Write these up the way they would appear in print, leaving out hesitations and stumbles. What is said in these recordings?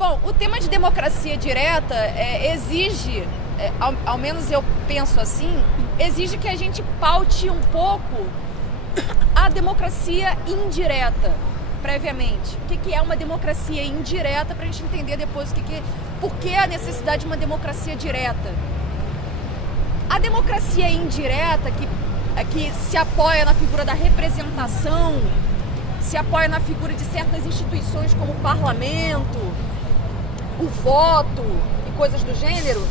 Bom, o tema de democracia direta exige, ao menos eu penso assim, exige que a gente paute um pouco a democracia indireta, previamente. O que é uma democracia indireta, para a gente entender depois por que a necessidade de uma democracia direta. A democracia indireta, que se apoia na figura da representação, se apoia na figura de certas instituições como o parlamento, o voto e coisas do gênero,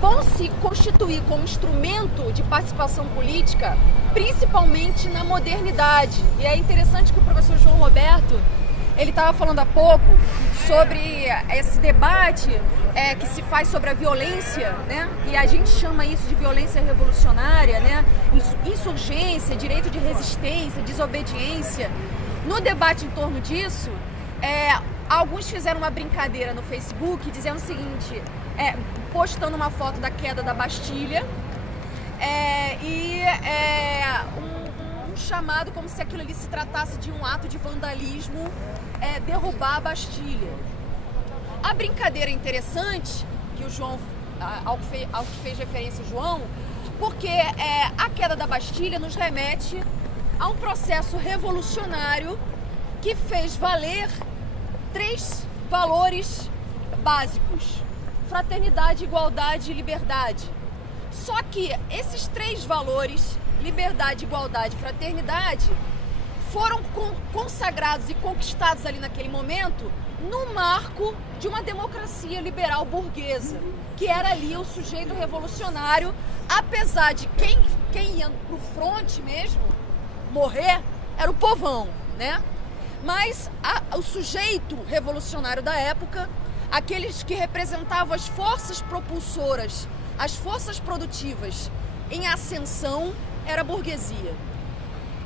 vão se constituir como instrumento de participação política, principalmente na modernidade. E é interessante que o professor João Roberto, ele estava falando há pouco sobre esse debate que se faz sobre a violência, né? E a gente chama isso de violência revolucionária, né? Insurgência, direito de resistência, desobediência. No debate em torno disso, alguns fizeram uma brincadeira no Facebook dizendo o seguinte, postando uma foto da queda da Bastilha um chamado como se aquilo ali se tratasse de um ato de vandalismo, derrubar a Bastilha. A brincadeira é interessante, que o João, ao que fez referência o João, porque a queda da Bastilha nos remete a um processo revolucionário que fez valer 3 valores básicos: fraternidade, igualdade e liberdade. Só que esses 3 valores, liberdade, igualdade e fraternidade, foram consagrados e conquistados ali naquele momento no marco de uma democracia liberal burguesa, que era ali o sujeito revolucionário, apesar de quem ia pro fronte mesmo morrer era o povão, né? Mas o sujeito revolucionário da época, aqueles que representavam as forças propulsoras, as forças produtivas em ascensão, era a burguesia.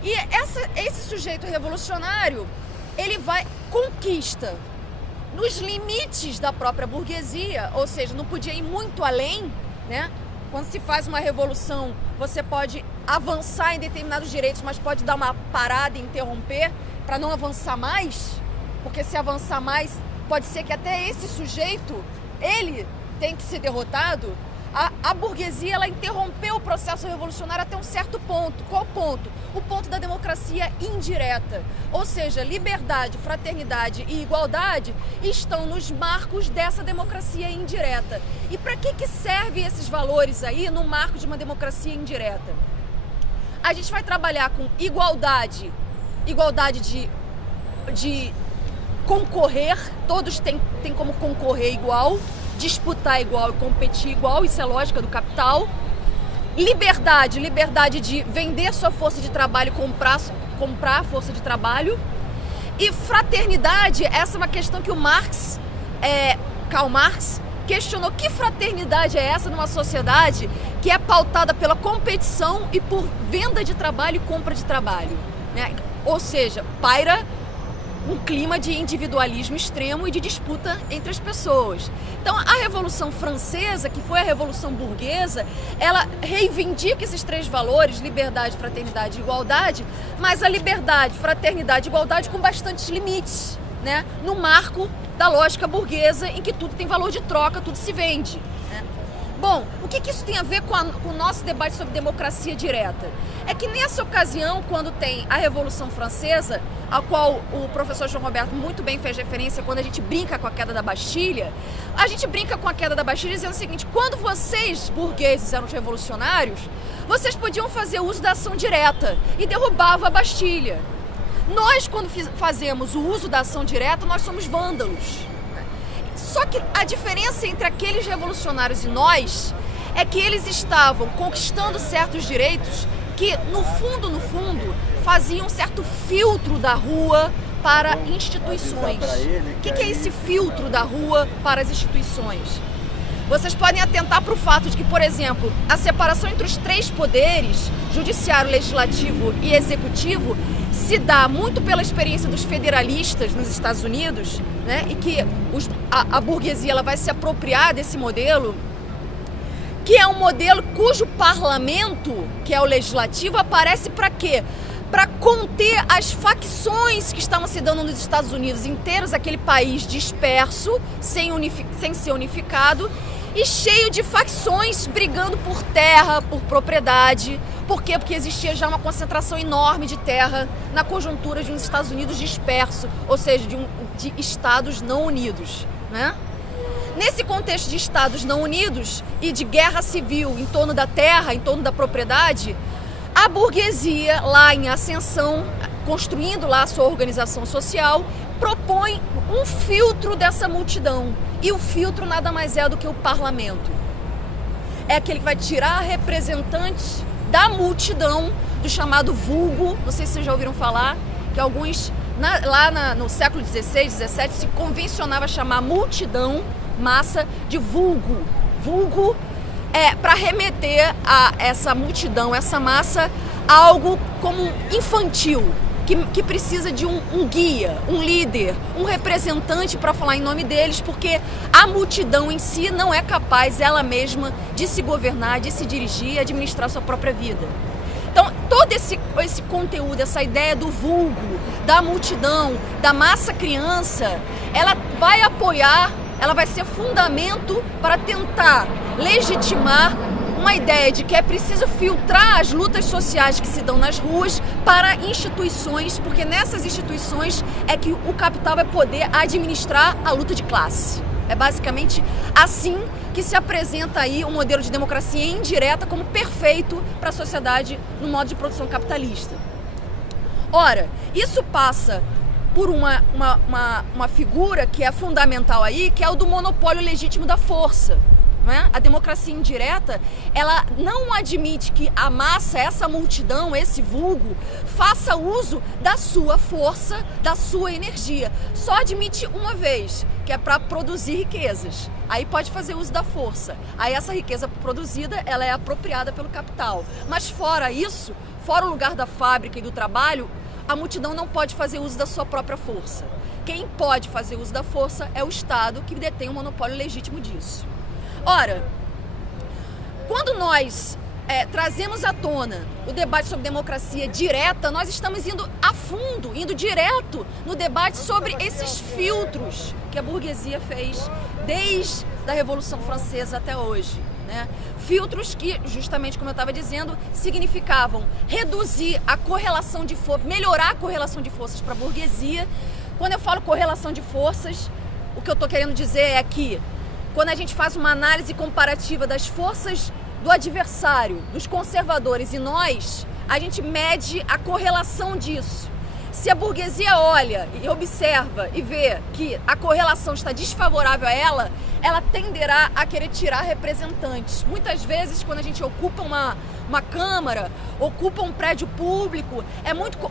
E esse sujeito revolucionário, ele conquista nos limites da própria burguesia, ou seja, não podia ir muito além, né? Quando se faz uma revolução, você pode avançar em determinados direitos, mas pode dar uma parada e interromper para não avançar mais, porque se avançar mais, pode ser que até esse sujeito, ele tem que ser derrotado. A burguesia, ela interrompeu o processo revolucionário até um certo ponto. Qual ponto? O ponto da democracia indireta. Ou seja, liberdade, fraternidade e igualdade estão nos marcos dessa democracia indireta. E para que servem esses valores aí no marco de uma democracia indireta? A gente vai trabalhar com igualdade de concorrer, todos têm como concorrer igual, disputar igual e competir igual, isso é lógica do capital. Liberdade de vender sua força de trabalho e comprar a força de trabalho. E fraternidade, essa é uma questão que o Karl Marx questionou. Que fraternidade é essa numa sociedade que é pautada pela competição e por venda de trabalho e compra de trabalho, né? Ou seja, paira um clima de individualismo extremo e de disputa entre as pessoas. Então, a Revolução Francesa, que foi a Revolução Burguesa, ela reivindica esses 3 valores, liberdade, fraternidade e igualdade, mas a liberdade, fraternidade e igualdade com bastantes limites, né? No marco da lógica burguesa, em que tudo tem valor de troca, tudo se vende, né? Bom, o que isso tem a ver com o nosso debate sobre democracia direta? É que nessa ocasião, quando tem a Revolução Francesa, a qual o professor João Roberto muito bem fez referência quando a gente brinca com a queda da Bastilha, a gente brinca com a queda da Bastilha dizendo o seguinte: quando vocês, burgueses, eram os revolucionários, vocês podiam fazer uso da ação direta e derrubavam a Bastilha. Nós, quando fazemos o uso da ação direta, nós somos vândalos. Só que a diferença entre aqueles revolucionários e nós é que eles estavam conquistando certos direitos que, no fundo, faziam um certo filtro da rua para instituições. O que é esse filtro da rua para as instituições? Vocês podem atentar para o fato de que, por exemplo, a separação entre os 3 poderes, judiciário, legislativo e executivo, se dá muito pela experiência dos federalistas nos Estados Unidos, né? E que a burguesia ela vai se apropriar desse modelo, que é um modelo cujo parlamento, que é o legislativo, aparece para quê? para conter as facções que estavam se dando nos Estados Unidos inteiros, aquele país disperso, sem ser unificado, e cheio de facções brigando por terra, por propriedade. Por quê? Porque existia já uma concentração enorme de terra na conjuntura de uns Estados Unidos dispersos, ou seja, de Estados não unidos, né? Nesse contexto de Estados não unidos e de guerra civil em torno da terra, em torno da propriedade, a burguesia, lá em ascensão, construindo lá a sua organização social, propõe um filtro dessa multidão. E o filtro nada mais é do que o parlamento. É aquele que vai tirar representantes da multidão, do chamado vulgo, não sei se vocês já ouviram falar, que alguns, no século XVI, XVII, se convencionava chamar multidão, massa, de vulgo. Vulgo é para remeter a essa multidão, essa massa, a algo como infantil, que precisa de um guia, um líder, um representante para falar em nome deles, porque a multidão em si não é capaz, ela mesma, de se governar, de se dirigir e administrar sua própria vida. Então, todo esse conteúdo, essa ideia do vulgo, da multidão, da massa criança, ela vai apoiar, ela vai ser fundamento para tentar legitimar uma ideia de que é preciso filtrar as lutas sociais que se dão nas ruas para instituições, porque nessas instituições é que o capital vai poder administrar a luta de classe. É basicamente assim que se apresenta aí um modelo de democracia indireta como perfeito para a sociedade no modo de produção capitalista. Ora, isso passa por uma figura que é fundamental aí, que é o do monopólio legítimo da força. Né? A democracia indireta, ela não admite que a massa, essa multidão, esse vulgo, faça uso da sua força, da sua energia. Só admite uma vez, que é para produzir riquezas. Aí pode fazer uso da força. Aí essa riqueza produzida, ela é apropriada pelo capital. Mas fora isso, fora o lugar da fábrica e do trabalho, a multidão não pode fazer uso da sua própria força. Quem pode fazer uso da força é o Estado, que detém o monopólio legítimo disso. Ora, quando nós trazemos à tona o debate sobre democracia direta, nós estamos indo a fundo, indo direto no debate sobre esses filtros que a burguesia fez desde a Revolução Francesa até hoje. Né? Filtros que, justamente como eu estava dizendo, significavam reduzir a correlação de forças, melhorar a correlação de forças para a burguesia. Quando eu falo correlação de forças, o que eu estou querendo dizer é que quando a gente faz uma análise comparativa das forças do adversário, dos conservadores e nós, a gente mede a correlação disso. Se a burguesia olha e observa e vê que a correlação está desfavorável a ela, ela tenderá a querer tirar representantes. Muitas vezes, quando a gente ocupa uma câmara, ocupa um prédio público,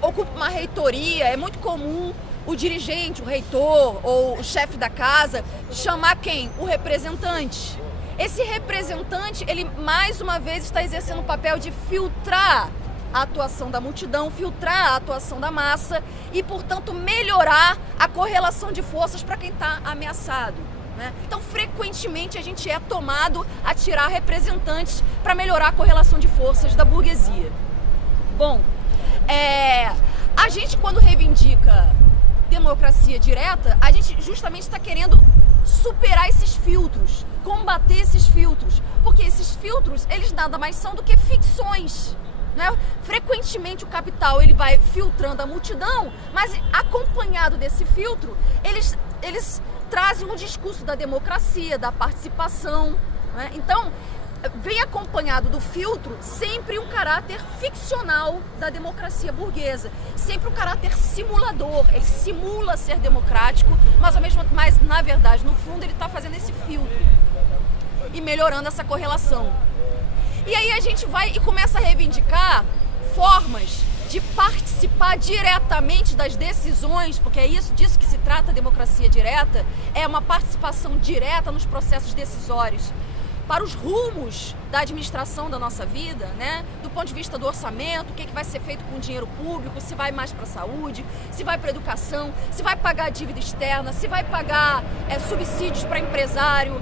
ocupa uma reitoria, é muito comum o dirigente, o reitor ou o chefe da casa chamar quem? O representante. Esse representante, ele mais uma vez está exercendo o papel de filtrar a atuação da multidão, filtrar a atuação da massa e, portanto, melhorar a correlação de forças para quem está ameaçado. Né? Então, frequentemente, a gente é tomado a tirar representantes para melhorar a correlação de forças da burguesia. Bom, a gente, quando reivindica democracia direta, a gente justamente está querendo superar esses filtros, combater esses filtros, porque esses filtros, eles nada mais são do que ficções. Né? Frequentemente o capital ele vai filtrando a multidão, mas acompanhado desse filtro, eles trazem um discurso da democracia, da participação. Né? Então, vem acompanhado do filtro sempre um caráter ficcional da democracia burguesa, sempre um caráter simulador. Ele simula ser democrático, mas na verdade, no fundo, ele está fazendo esse filtro e melhorando essa correlação. E aí a gente vai e começa a reivindicar formas de participar diretamente das decisões, porque é disso que se trata a democracia direta, é uma participação direta nos processos decisórios, para os rumos da administração da nossa vida, né? Do ponto de vista do orçamento, o que vai ser feito com o dinheiro público, se vai mais para a saúde, se vai para a educação, se vai pagar a dívida externa, se vai pagar subsídios para empresário,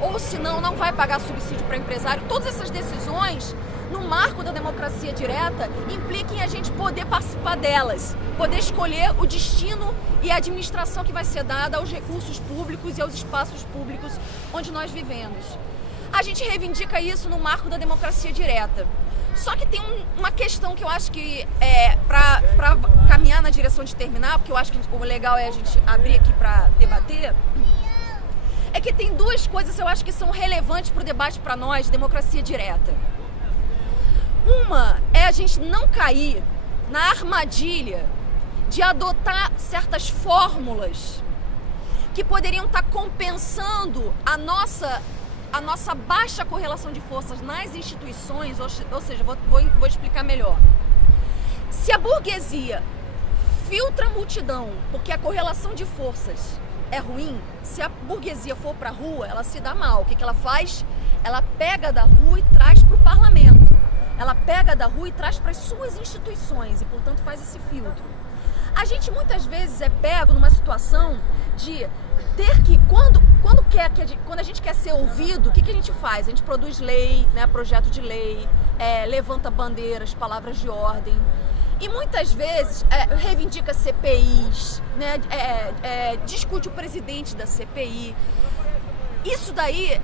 ou se não vai pagar subsídio para empresário. Todas essas decisões no marco da democracia direta, implica em a gente poder participar delas, poder escolher o destino e a administração que vai ser dada aos recursos públicos e aos espaços públicos onde nós vivemos. A gente reivindica isso no marco da democracia direta. Só que tem uma questão que eu acho que, para caminhar na direção de terminar, porque eu acho que o legal é a gente abrir aqui para debater, é que tem duas coisas que eu acho que são relevantes para o debate para nós, democracia direta. Uma é a gente não cair na armadilha de adotar certas fórmulas que poderiam estar compensando a nossa baixa correlação de forças nas instituições, ou seja, vou explicar melhor. Se a burguesia filtra a multidão porque a correlação de forças é ruim, se a burguesia for para a rua, ela se dá mal. O que ela faz? Ela pega da rua e traz para o parlamento. Ela pega da rua e traz para as suas instituições e, portanto, faz esse filtro. A gente muitas vezes é pego numa situação de ter que, quando a gente quer ser ouvido, o que a gente faz? A gente produz lei, né, projeto de lei, levanta bandeiras, palavras de ordem. E muitas vezes reivindica CPIs, né, discute o presidente da CPI. Isso daí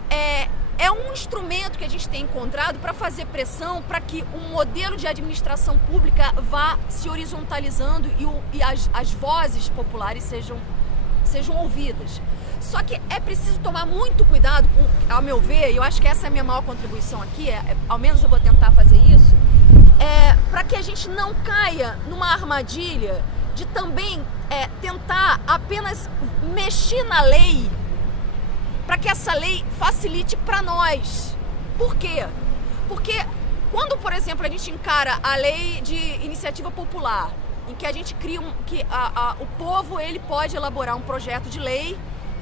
é um instrumento que a gente tem encontrado para fazer pressão para que o modelo de administração pública vá se horizontalizando e as vozes populares sejam ouvidas. Só que é preciso tomar muito cuidado, ao meu ver, e eu acho que essa é a minha maior contribuição aqui, ao menos eu vou tentar fazer isso, para que a gente não caia numa armadilha de também tentar apenas mexer na lei para que essa lei facilite para nós. Por quê? Porque quando, por exemplo, a gente encara a lei de iniciativa popular, em que a gente cria o povo ele pode elaborar um projeto de lei,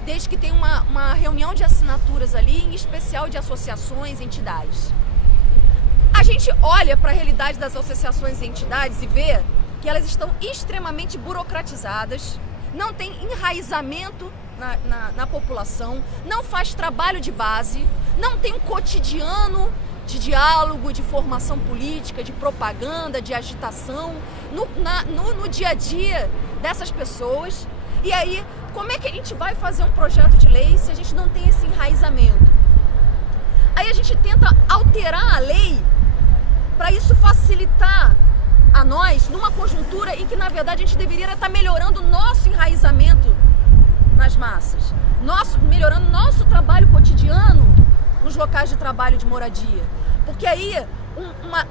desde que tenha uma reunião de assinaturas ali, em especial de associações, entidades. A gente olha para a realidade das associações e entidades e vê que elas estão extremamente burocratizadas, não tem enraizamento na população, não faz trabalho de base, não tem um cotidiano de diálogo, de formação política, de propaganda, de agitação no dia a dia dessas pessoas. E aí, como é que a gente vai fazer um projeto de lei se a gente não tem esse enraizamento? Aí a gente tenta alterar a lei para isso facilitar a nós numa conjuntura em que, na verdade, a gente deveria estar melhorando o nosso enraizamento nas massas, melhorando nosso trabalho cotidiano nos locais de trabalho de moradia. Porque aí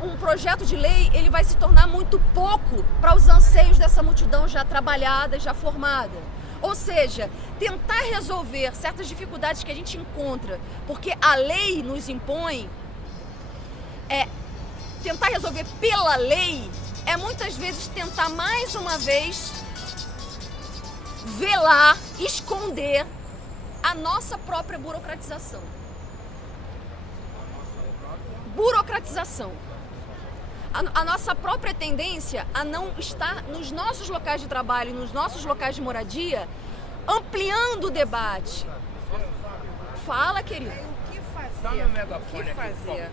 um projeto de lei ele vai se tornar muito pouco para os anseios dessa multidão já trabalhada, já formada. Ou seja, tentar resolver certas dificuldades que a gente encontra, porque a lei nos impõe, tentar resolver pela lei é muitas vezes tentar mais uma vez velar, esconder a nossa própria burocratização. A nossa própria tendência a não estar nos nossos locais de trabalho, nos nossos locais de moradia, ampliando o debate. Fala, querido. O que fazer? O que fazer?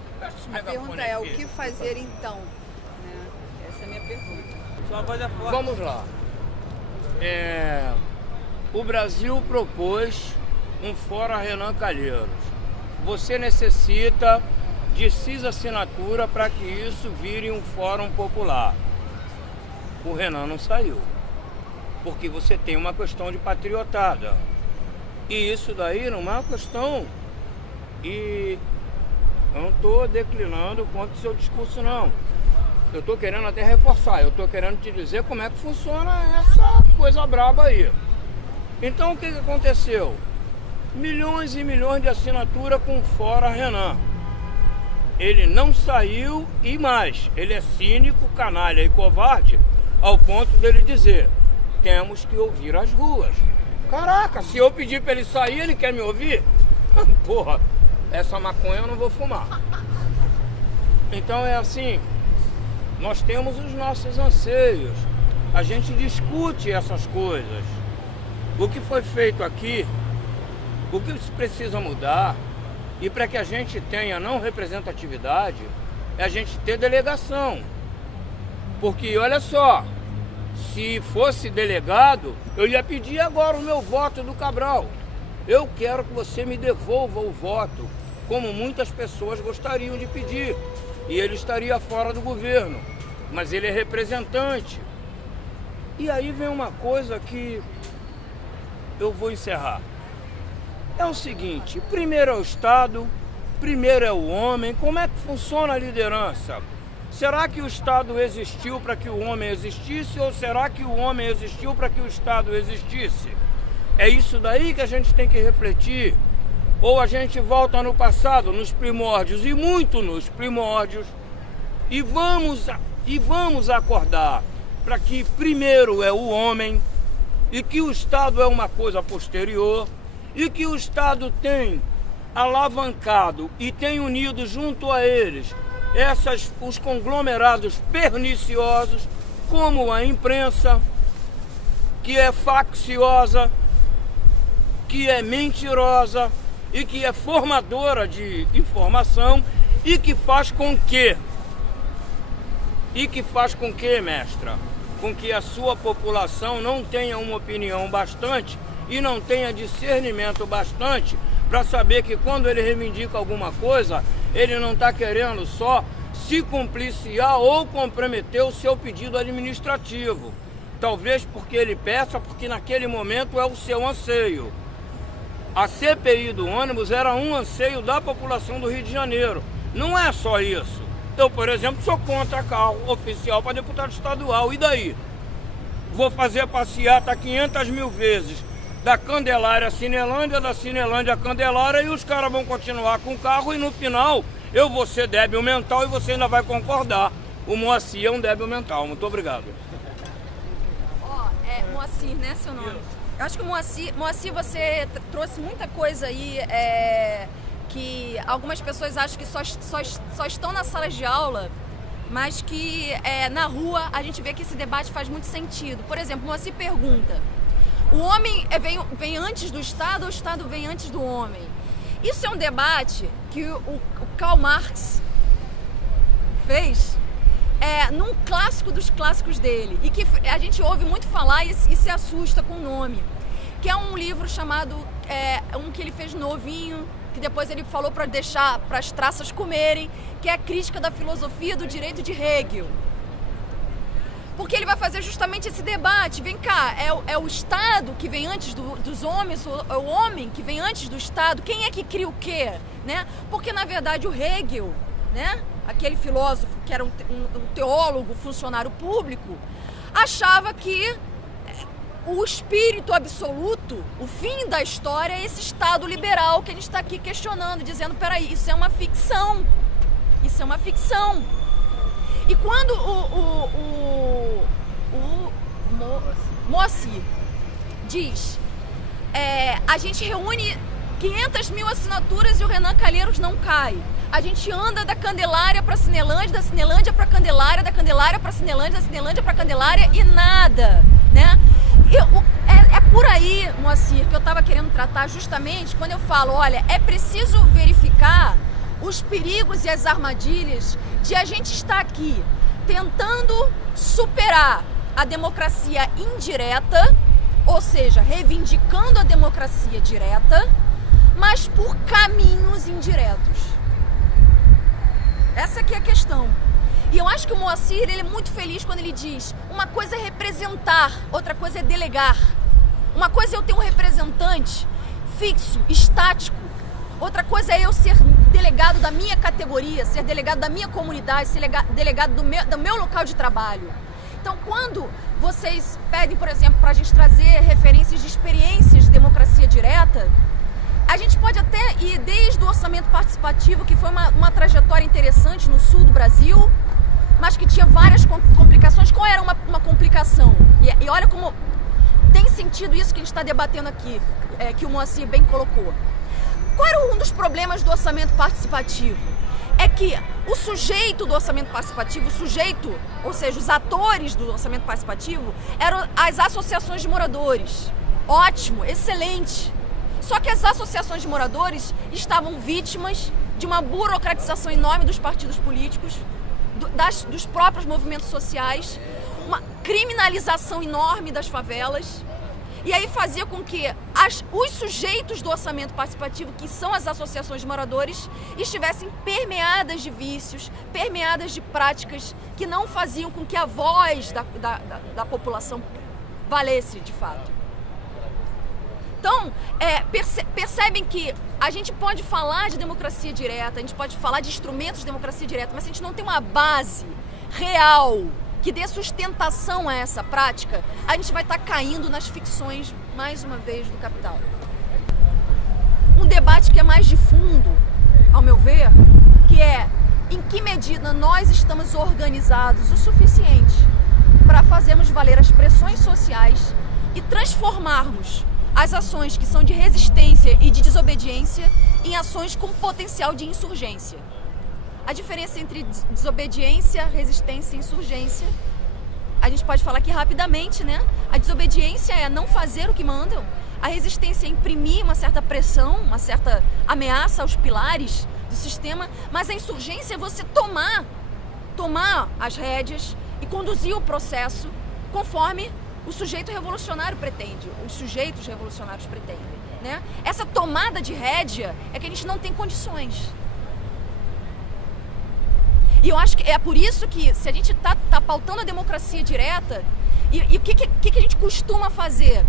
A pergunta é, o que fazer então? Né? Essa é a minha pergunta. Vamos lá. O Brasil propôs um Fora Renan Calheiros. Você necessita de 6 assinaturas para que isso vire um fórum popular. O Renan não saiu, porque você tem uma questão de patriotada. E isso daí não é uma questão, e eu não estou declinando contra o seu discurso, não. Eu estou querendo até reforçar, eu estou querendo te dizer como é que funciona essa coisa braba aí. Então o que aconteceu? Milhões e milhões de assinaturas com Fora Renan. Ele não saiu e mais, ele é cínico, canalha e covarde ao ponto dele dizer: temos que ouvir as ruas. Caraca, se eu pedir para ele sair, ele quer me ouvir? Porra, essa maconha eu não vou fumar. Então é assim, nós temos os nossos anseios, a gente discute essas coisas. O que foi feito aqui, o que se precisa mudar, e para que a gente tenha não representatividade, é a gente ter delegação. Porque, olha só, se fosse delegado, eu ia pedir agora o meu voto do Cabral. Eu quero que você me devolva o voto, como muitas pessoas gostariam de pedir. E ele estaria fora do governo, mas ele é representante. E aí vem uma coisa que eu vou encerrar. É o seguinte, primeiro é o Estado, primeiro é o homem. Como é que funciona a liderança? Será que o Estado existiu para que o homem existisse ou será que o homem existiu para que o Estado existisse? É isso daí que a gente tem que refletir. Ou a gente volta no passado, nos primórdios, e muito nos primórdios, e vamos acordar para que primeiro é o homem, e que o Estado é uma coisa posterior, e que o Estado tem alavancado e tem unido junto a eles os conglomerados perniciosos, como a imprensa, que é facciosa, que é mentirosa e que é formadora de informação e que faz com que, mestra, com que a sua população não tenha uma opinião bastante e não tenha discernimento bastante para saber que quando ele reivindica alguma coisa, ele não está querendo só se compliciar ou comprometer o seu pedido administrativo. Talvez porque ele peça, porque naquele momento é o seu anseio. A CPI do ônibus era um anseio da população do Rio de Janeiro. Não é só isso. Eu, por exemplo, sou contra carro oficial para deputado estadual. E daí? Vou fazer passeata 500 mil vezes da Candelária à Cinelândia, da Cinelândia à Candelária, e os caras vão continuar com o carro e no final eu vou ser débil mental e você ainda vai concordar. O Moacir é um débil mental. Muito obrigado. É Moacir, né, seu nome? Eu acho que o Moacir, você trouxe muita coisa aí que algumas pessoas acham que só estão nas salas de aula, mas que na rua a gente vê que esse debate faz muito sentido. Por exemplo, o Moacir pergunta: o homem vem antes do Estado ou o Estado vem antes do homem? Isso é um debate que o Karl Marx fez num clássico dos clássicos dele, e que a gente ouve muito falar e se assusta com o nome, que é um livro chamado, um que ele fez novinho, que depois ele falou para deixar para as traças comerem, que é a crítica da filosofia do direito de Hegel. Porque ele vai fazer justamente esse debate. Vem cá, é o Estado que vem antes dos homens, ou é o homem que vem antes do Estado? Quem é que cria o quê? Né? Porque, na verdade, o Hegel, né, aquele filósofo que era um teólogo, funcionário público, achava que o espírito absoluto, o fim da história, é esse Estado liberal que a gente está aqui questionando, dizendo, peraí, isso é uma ficção. Isso é uma ficção. E quando o Moacir diz, a gente reúne 500 mil assinaturas e o Renan Calheiros não cai. A gente anda da Candelária para Cinelândia, da Cinelândia para Candelária, da Candelária para Cinelândia, da Cinelândia para Candelária e nada, né? É por aí, Moacir, que eu estava querendo tratar justamente quando eu falo, olha, é preciso verificar os perigos e as armadilhas de a gente estar aqui tentando superar a democracia indireta, ou seja, reivindicando a democracia direta, mas por caminhos indiretos. Essa aqui é a questão. E eu acho que o Moacir, ele é muito feliz quando ele diz, uma coisa é representar, outra coisa é delegar. Uma coisa é eu ter um representante fixo, estático. Outra coisa é eu ser delegado da minha categoria, ser delegado da minha comunidade, ser delegado do meu local de trabalho. Então, quando vocês pedem, por exemplo, para a gente trazer referências de experiências de democracia direta, a gente pode até ir desde o orçamento participativo, que foi uma trajetória interessante no sul do Brasil, mas que tinha várias complicações. Qual era uma complicação? E olha como tem sentido isso que a gente está debatendo aqui, que o Moacir bem colocou. Qual era um dos problemas do orçamento participativo? É que o sujeito do orçamento participativo, ou seja, os atores do orçamento participativo, eram as associações de moradores. Ótimo, excelente. Só que as associações de moradores estavam vítimas de uma burocratização enorme dos partidos políticos, dos próprios movimentos sociais, uma criminalização enorme das favelas. E aí fazia com que os sujeitos do orçamento participativo, que são as associações de moradores, estivessem permeadas de vícios, permeadas de práticas que não faziam com que a voz da população valesse de fato. Então, percebem que a gente pode falar de democracia direta, a gente pode falar de instrumentos de democracia direta, mas se a gente não tem uma base real que dê sustentação a essa prática, a gente vai estar caindo nas ficções, mais uma vez, do capital. Um debate que é mais de fundo, ao meu ver, que é em que medida nós estamos organizados o suficiente para fazermos valer as pressões sociais e transformarmos as ações que são de resistência e de desobediência em ações com potencial de insurgência. A diferença entre desobediência, resistência e insurgência, a gente pode falar aqui rapidamente, né? A desobediência é não fazer o que mandam, a resistência é imprimir uma certa pressão, uma certa ameaça aos pilares do sistema, mas a insurgência é você tomar as rédeas e conduzir o processo conforme o sujeito revolucionário pretende, os sujeitos revolucionários pretendem, né? Essa tomada de rédea é que a gente não tem condições. E eu acho que é por isso que, se a gente tá pautando a democracia direta, e o que a gente costuma fazer?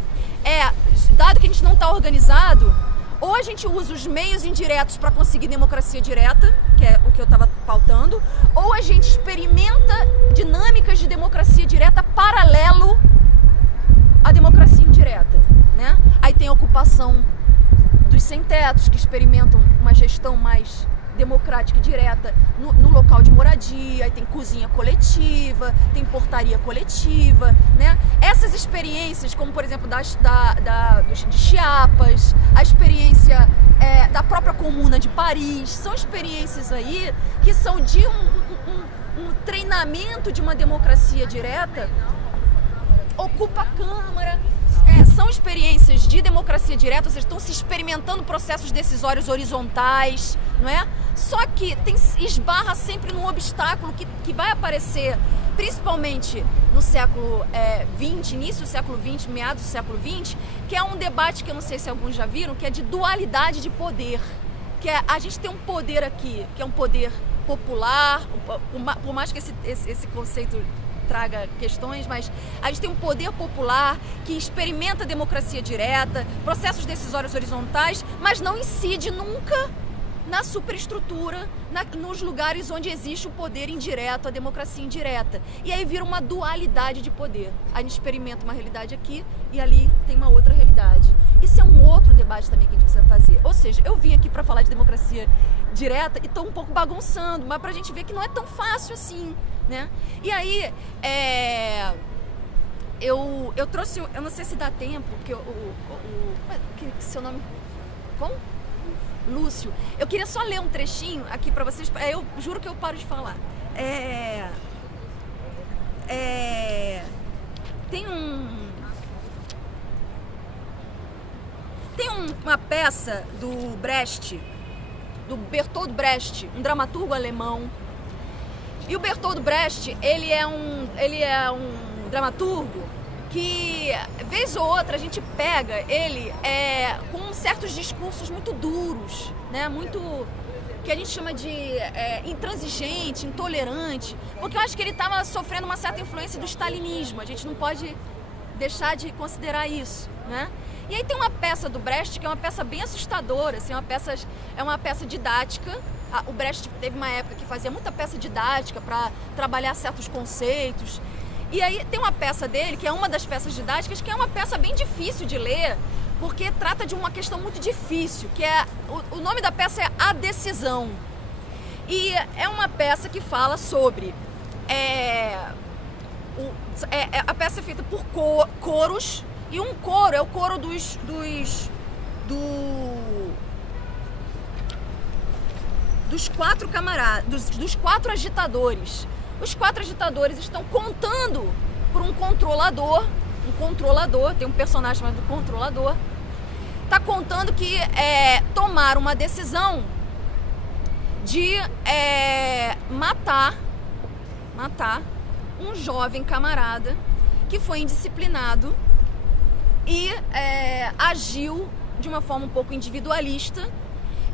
Dado que a gente não está organizado, ou a gente usa os meios indiretos para conseguir democracia direta, que é o que eu estava pautando, ou a gente experimenta dinâmicas de democracia direta paralelo à democracia indireta, né? Aí tem a ocupação dos sem-tetos, que experimentam uma gestão mais democrática e direta no local de moradia, aí tem cozinha coletiva, tem portaria coletiva, né? Essas experiências, como por exemplo de Chiapas, a experiência da própria Comuna de Paris, são experiências aí que são de um treinamento de uma democracia direta, ocupa a Câmara, são experiências de democracia direta, ou seja, estão se experimentando processos decisórios horizontais, não é? Só que esbarra sempre num obstáculo que vai aparecer, principalmente no século XX, início do século XX, meados do século XX, que é um debate que eu não sei se alguns já viram, que é de dualidade de poder. Que é, a gente tem um poder aqui, que é um poder popular, por mais que esse conceito traga questões, mas a gente tem um poder popular que experimenta a democracia direta, processos decisórios horizontais, mas não incide nunca na superestrutura, nos lugares onde existe o poder indireto, a democracia indireta. E aí vira uma dualidade de poder. A gente experimenta uma realidade aqui e ali tem uma outra realidade. Isso é um outro debate também que a gente precisa fazer. Ou seja, eu vim aqui para falar de democracia direta e estou um pouco bagunçando, mas para a gente ver que não é tão fácil assim, né? E aí, eu trouxe, eu não sei se dá tempo, porque que seu nome? Como? Lúcio. Eu queria só ler um trechinho aqui para vocês, eu juro que eu paro de falar. Tem uma peça do Brecht, do Bertolt Brecht, um dramaturgo alemão. E o Bertolt Brecht, ele é um dramaturgo que, vez ou outra, a gente pega ele com certos discursos muito duros, né? Muito, que a gente chama de intransigente, intolerante, porque eu acho que ele estava sofrendo uma certa influência do stalinismo, a gente não pode deixar de considerar isso, né? E aí tem uma peça do Brecht que é uma peça bem assustadora, assim, é uma peça didática. O Brecht teve uma época que fazia muita peça didática para trabalhar certos conceitos. E aí tem uma peça dele, que é uma das peças didáticas, que é uma peça bem difícil de ler, porque trata de uma questão muito difícil, que é... O nome da peça é A Decisão. E é uma peça que fala sobre... a peça é feita por coros, e um coro é o coro dos 4 camaradas, dos 4 agitadores. Os 4 agitadores estão contando por um controlador, tem um personagem chamado controlador, está contando que tomaram uma decisão de matar um jovem camarada que foi indisciplinado e agiu de uma forma um pouco individualista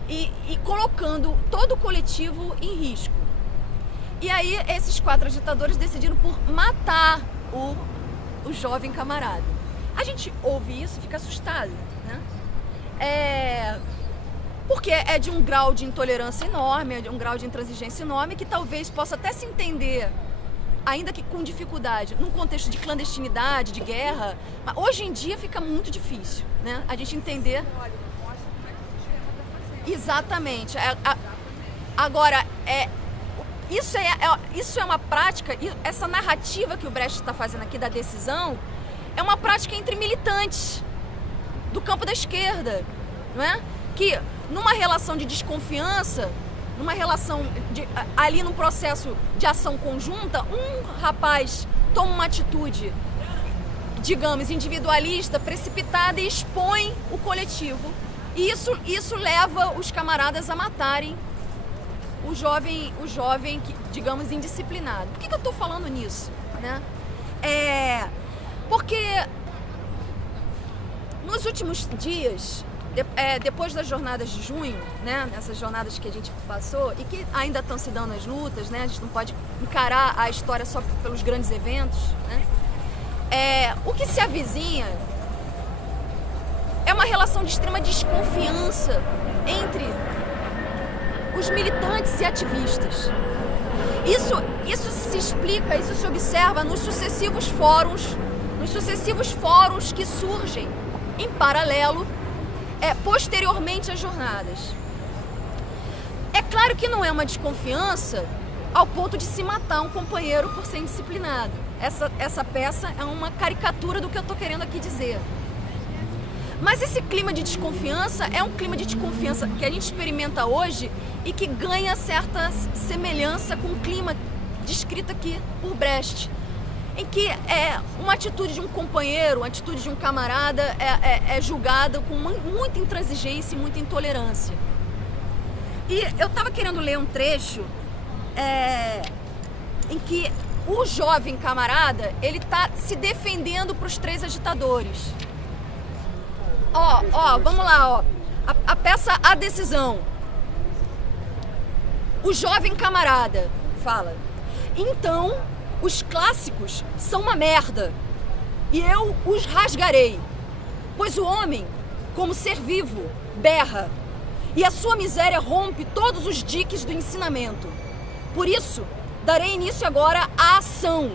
e colocando todo o coletivo em risco. E aí esses 4 agitadores decidiram por matar o jovem camarada. A gente ouve isso e fica assustado, né? Porque é de um grau de intolerância enorme, é de um grau de intransigência enorme que talvez possa até se entender, ainda que com dificuldade, num contexto de clandestinidade, de guerra. Mas hoje em dia fica muito difícil, né? A gente entender. Exatamente. Agora, isso é uma prática, essa narrativa que o Brecht está fazendo aqui da decisão é uma prática entre militantes do campo da esquerda, não é? Que numa relação de desconfiança, numa relação ali num processo de ação conjunta, um rapaz toma uma atitude, digamos, individualista, precipitada e expõe o coletivo. E isso leva os camaradas a matarem o jovem, digamos, indisciplinado. Por que eu estou falando nisso, né? Porque nos últimos dias, depois das jornadas de junho, né, nessas jornadas que a gente passou e que ainda estão se dando as lutas, né, a gente não pode encarar a história só pelos grandes eventos, né, o que se avizinha é uma relação de extrema desconfiança entre os militantes e ativistas. Isso se explica, isso se observa nos sucessivos fóruns que surgem em paralelo, posteriormente às jornadas. É claro que não é uma desconfiança ao ponto de se matar um companheiro por ser indisciplinado. Essa peça é uma caricatura do que eu estou querendo aqui dizer. Mas esse clima de desconfiança é um clima de desconfiança que a gente experimenta hoje e que ganha certa semelhança com o clima descrito aqui por Brecht, em que uma atitude de um companheiro, uma atitude de um camarada é julgada com muita intransigência e muita intolerância. E eu estava querendo ler um trecho em que o jovem camarada, ele está se defendendo para os 3 agitadores. Vamos lá, a peça A Decisão. O jovem camarada fala: então, os clássicos são uma merda, e eu os rasgarei, pois o homem, como ser vivo, berra, e a sua miséria rompe todos os diques do ensinamento. Por isso, darei início agora à ação,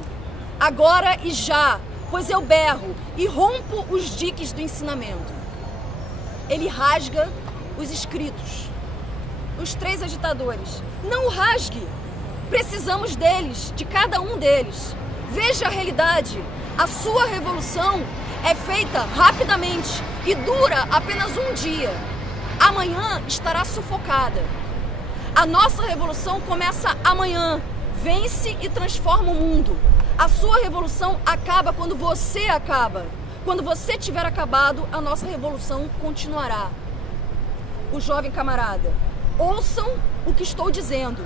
agora e já, pois eu berro e rompo os diques do ensinamento. Ele rasga os escritos. Os 3 agitadores: não o rasgue, precisamos deles, de cada um deles. Veja a realidade, a sua revolução é feita rapidamente e dura apenas um dia. Amanhã estará sufocada. A nossa revolução começa amanhã, vence e transforma o mundo. A sua revolução acaba quando você acaba. Quando você tiver acabado, a nossa revolução continuará. O jovem camarada: ouçam o que estou dizendo.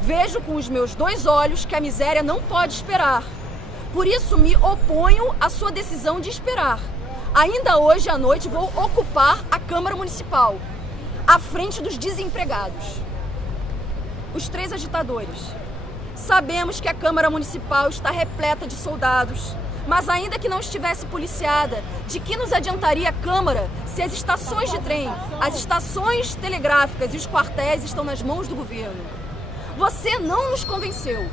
Vejo com os meus 2 olhos que a miséria não pode esperar. Por isso me oponho à sua decisão de esperar. Ainda hoje à noite vou ocupar a Câmara Municipal, à frente dos desempregados. Os 3 agitadores: sabemos que a Câmara Municipal está repleta de soldados, mas ainda que não estivesse policiada, de que nos adiantaria a Câmara se as estações de trem, as estações telegráficas e os quartéis estão nas mãos do governo? Você não nos convenceu.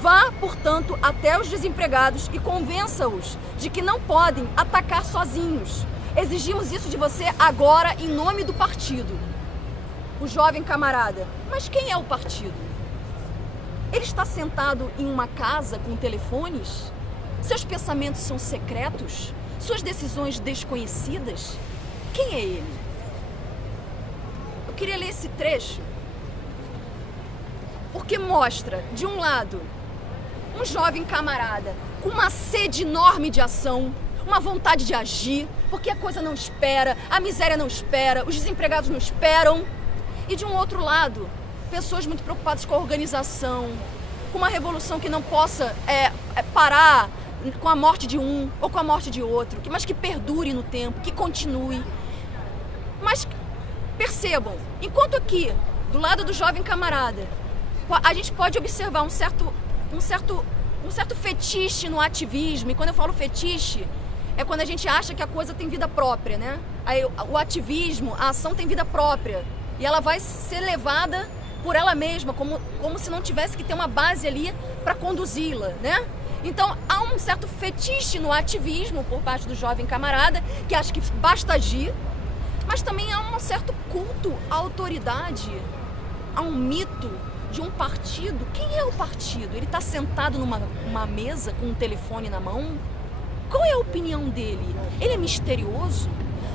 Vá, portanto, até os desempregados e convença-os de que não podem atacar sozinhos. Exigimos isso de você agora em nome do partido. O jovem camarada: mas quem é o partido? Ele está sentado em uma casa com telefones? Seus pensamentos são secretos? Suas decisões desconhecidas? Quem é ele? Eu queria ler esse trecho porque mostra, de um lado, um jovem camarada com uma sede enorme de ação, uma vontade de agir, porque a coisa não espera, a miséria não espera, os desempregados não esperam. E de um outro lado, pessoas muito preocupadas com a organização, com uma revolução que não possa parar com a morte de um ou com a morte de outro, mas que perdure no tempo, que continue. Mas percebam, enquanto aqui, do lado do jovem camarada, a gente pode observar um certo fetiche no ativismo, e quando eu falo fetiche, é quando a gente acha que a coisa tem vida própria, né? Aí, o ativismo, a ação tem vida própria, e ela vai ser levada por ela mesma, como se não tivesse que ter uma base ali para conduzi-la, né? Então, há um certo fetiche no ativismo por parte do jovem camarada, que acha que basta agir, mas também há um certo culto à autoridade, a um mito de um partido. Quem é o partido? Ele está sentado numa mesa com um telefone na mão? Qual é a opinião dele? Ele é misterioso?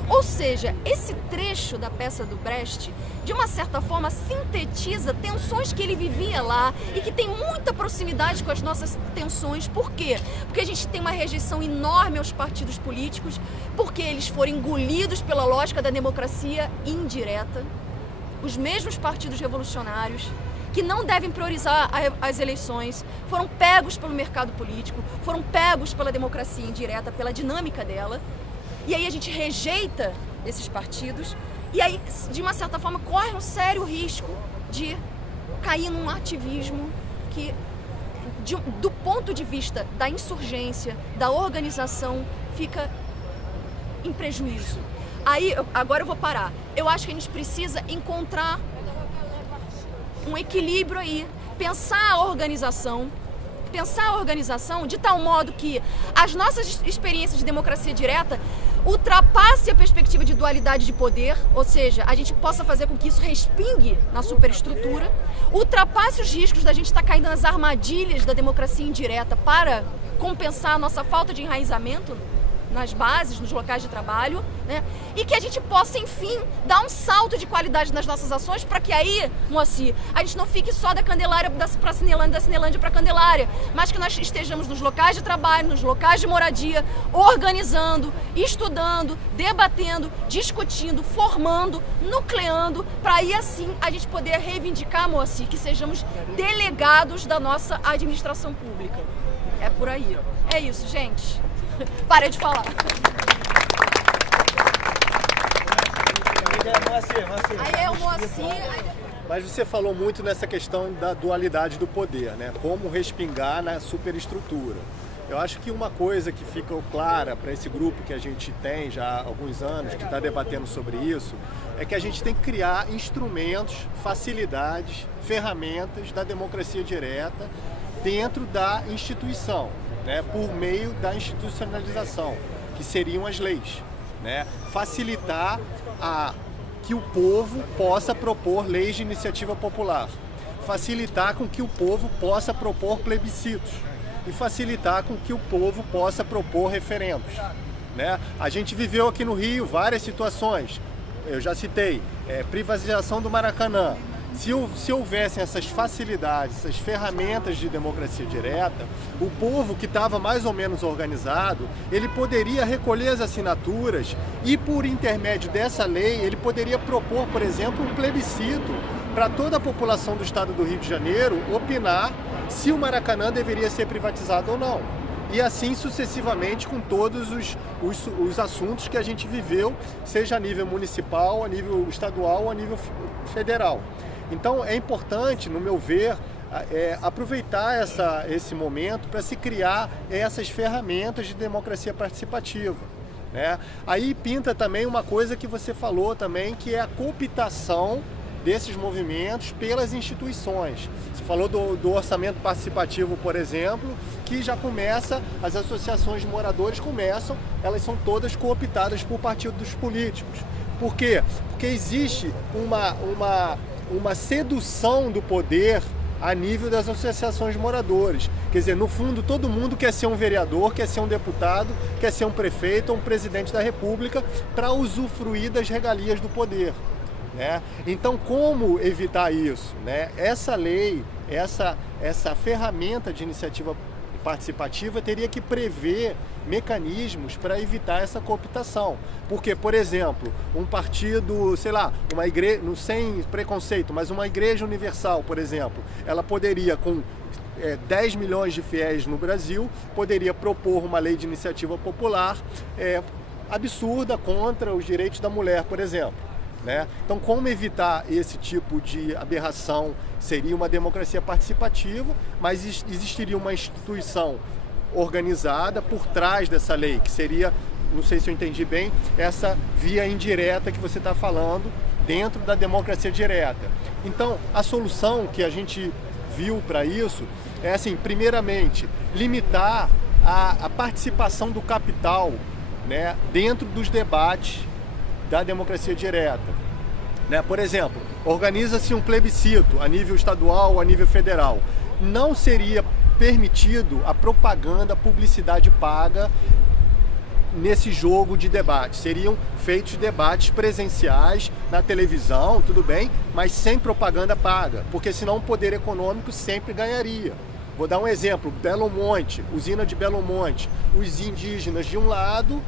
Ou seja, esse trecho da peça do Brecht, de uma certa forma, sintetiza tensões que ele vivia lá e que tem muita proximidade com as nossas tensões. Por quê? Porque a gente tem uma rejeição enorme aos partidos políticos, porque eles foram engolidos pela lógica da democracia indireta. Os mesmos partidos revolucionários, que não devem priorizar as eleições, foram pegos pelo mercado político, foram pegos pela democracia indireta, pela dinâmica dela. E aí a gente rejeita esses partidos e aí, de uma certa forma, corre um sério risco de cair num ativismo que, do ponto de vista da insurgência, da organização, fica em prejuízo. Agora eu vou parar. Eu acho que a gente precisa encontrar um equilíbrio aí, pensar a organização de tal modo que as nossas experiências de democracia direta ultrapasse a perspectiva de dualidade de poder, ou seja, a gente possa fazer com que isso respingue na superestrutura, ultrapasse os riscos da gente estar caindo nas armadilhas da democracia indireta para compensar a nossa falta de enraizamento nas bases, nos locais de trabalho, né? E que a gente possa, enfim, dar um salto de qualidade nas nossas ações para que aí, Moacir, a gente não fique só da Candelária para Cinelândia, da Cinelândia para Candelária, mas que nós estejamos nos locais de trabalho, nos locais de moradia, organizando, estudando, debatendo, discutindo, formando, nucleando, para aí assim a gente poder reivindicar, Moacir, que sejamos delegados da nossa administração pública. É por aí. É isso, gente. Parei de falar. Aí é o Moacir. Mas você falou muito nessa questão da dualidade do poder, né? Como respingar na superestrutura. Eu acho que uma coisa que ficou clara para esse grupo que a gente tem já há alguns anos, que está debatendo sobre isso, é que a gente tem que criar instrumentos, facilidades, ferramentas da democracia direta dentro da instituição, né, por meio da institucionalização, que seriam as leis, né? Facilitar que o povo possa propor leis de iniciativa popular, facilitar com que o povo possa propor plebiscitos e facilitar com que o povo possa propor referendos, né? A gente viveu aqui no Rio várias situações, eu já citei, privatização do Maracanã. Se houvessem essas facilidades, essas ferramentas de democracia direta, o povo que estava mais ou menos organizado, ele poderia recolher as assinaturas e, por intermédio dessa lei, ele poderia propor, por exemplo, um plebiscito para toda a população do estado do Rio de Janeiro opinar se o Maracanã deveria ser privatizado ou não. E assim sucessivamente com todos os assuntos que a gente viveu, seja a nível municipal, a nível estadual ou a nível federal. Então é importante, no meu ver, aproveitar esse momento para se criar essas ferramentas de democracia participativa, né? Aí pinta também uma coisa que você falou também, que é a cooptação desses movimentos pelas instituições. Você falou do orçamento participativo, por exemplo, que já começa, as associações de moradores começam, elas são todas cooptadas por partidos políticos. Por quê? Porque existe uma sedução do poder a nível das associações de moradores. Quer dizer, no fundo, todo mundo quer ser um vereador, quer ser um deputado, quer ser um prefeito ou um presidente da República para usufruir das regalias do poder, né? Então, como evitar isso, né? Essa lei, essa ferramenta de iniciativa participativa teria que prever mecanismos para evitar essa cooptação. Porque, por exemplo, um partido, sei lá, uma igreja, sem preconceito, mas uma igreja universal, por exemplo, ela poderia, com 10 milhões de fiéis no Brasil, poderia propor uma lei de iniciativa popular absurda contra os direitos da mulher, por exemplo. Né? Então, como evitar esse tipo de aberração? Seria uma democracia participativa, mas existiria uma instituição organizada por trás dessa lei, que seria, não sei se eu entendi bem, essa via indireta que você está falando dentro da democracia direta. Então, a solução que a gente viu para isso é, assim, primeiramente, limitar a participação do capital, né, dentro dos debates da democracia direta. Né? Por exemplo, organiza-se um plebiscito a nível estadual ou a nível federal. Não seria permitido a propaganda, a publicidade paga nesse jogo de debate. Seriam feitos debates presenciais na televisão, tudo bem, mas sem propaganda paga, porque senão o poder econômico sempre ganharia. Vou dar um exemplo, Belo Monte, usina de Belo Monte, os indígenas de um lado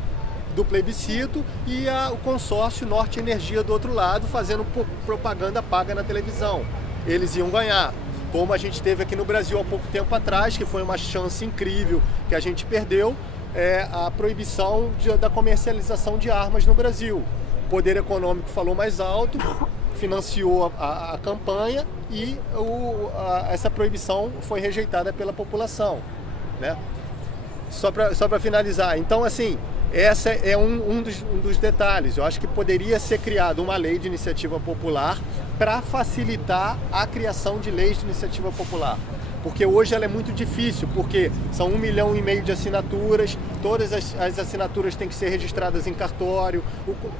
do plebiscito e o consórcio Norte Energia do outro lado fazendo propaganda paga na televisão. Eles iam ganhar, como a gente teve aqui no Brasil há pouco tempo atrás, que foi uma chance incrível que a gente perdeu, a proibição da comercialização de armas no Brasil. O poder econômico falou mais alto, financiou a campanha e essa proibição foi rejeitada pela população. Né? Só para finalizar, então assim, essa é um dos detalhes. Eu acho que poderia ser criada uma lei de iniciativa popular para facilitar a criação de leis de iniciativa popular. Porque hoje ela é muito difícil, porque são 1,5 milhão de assinaturas, todas as assinaturas têm que ser registradas em cartório,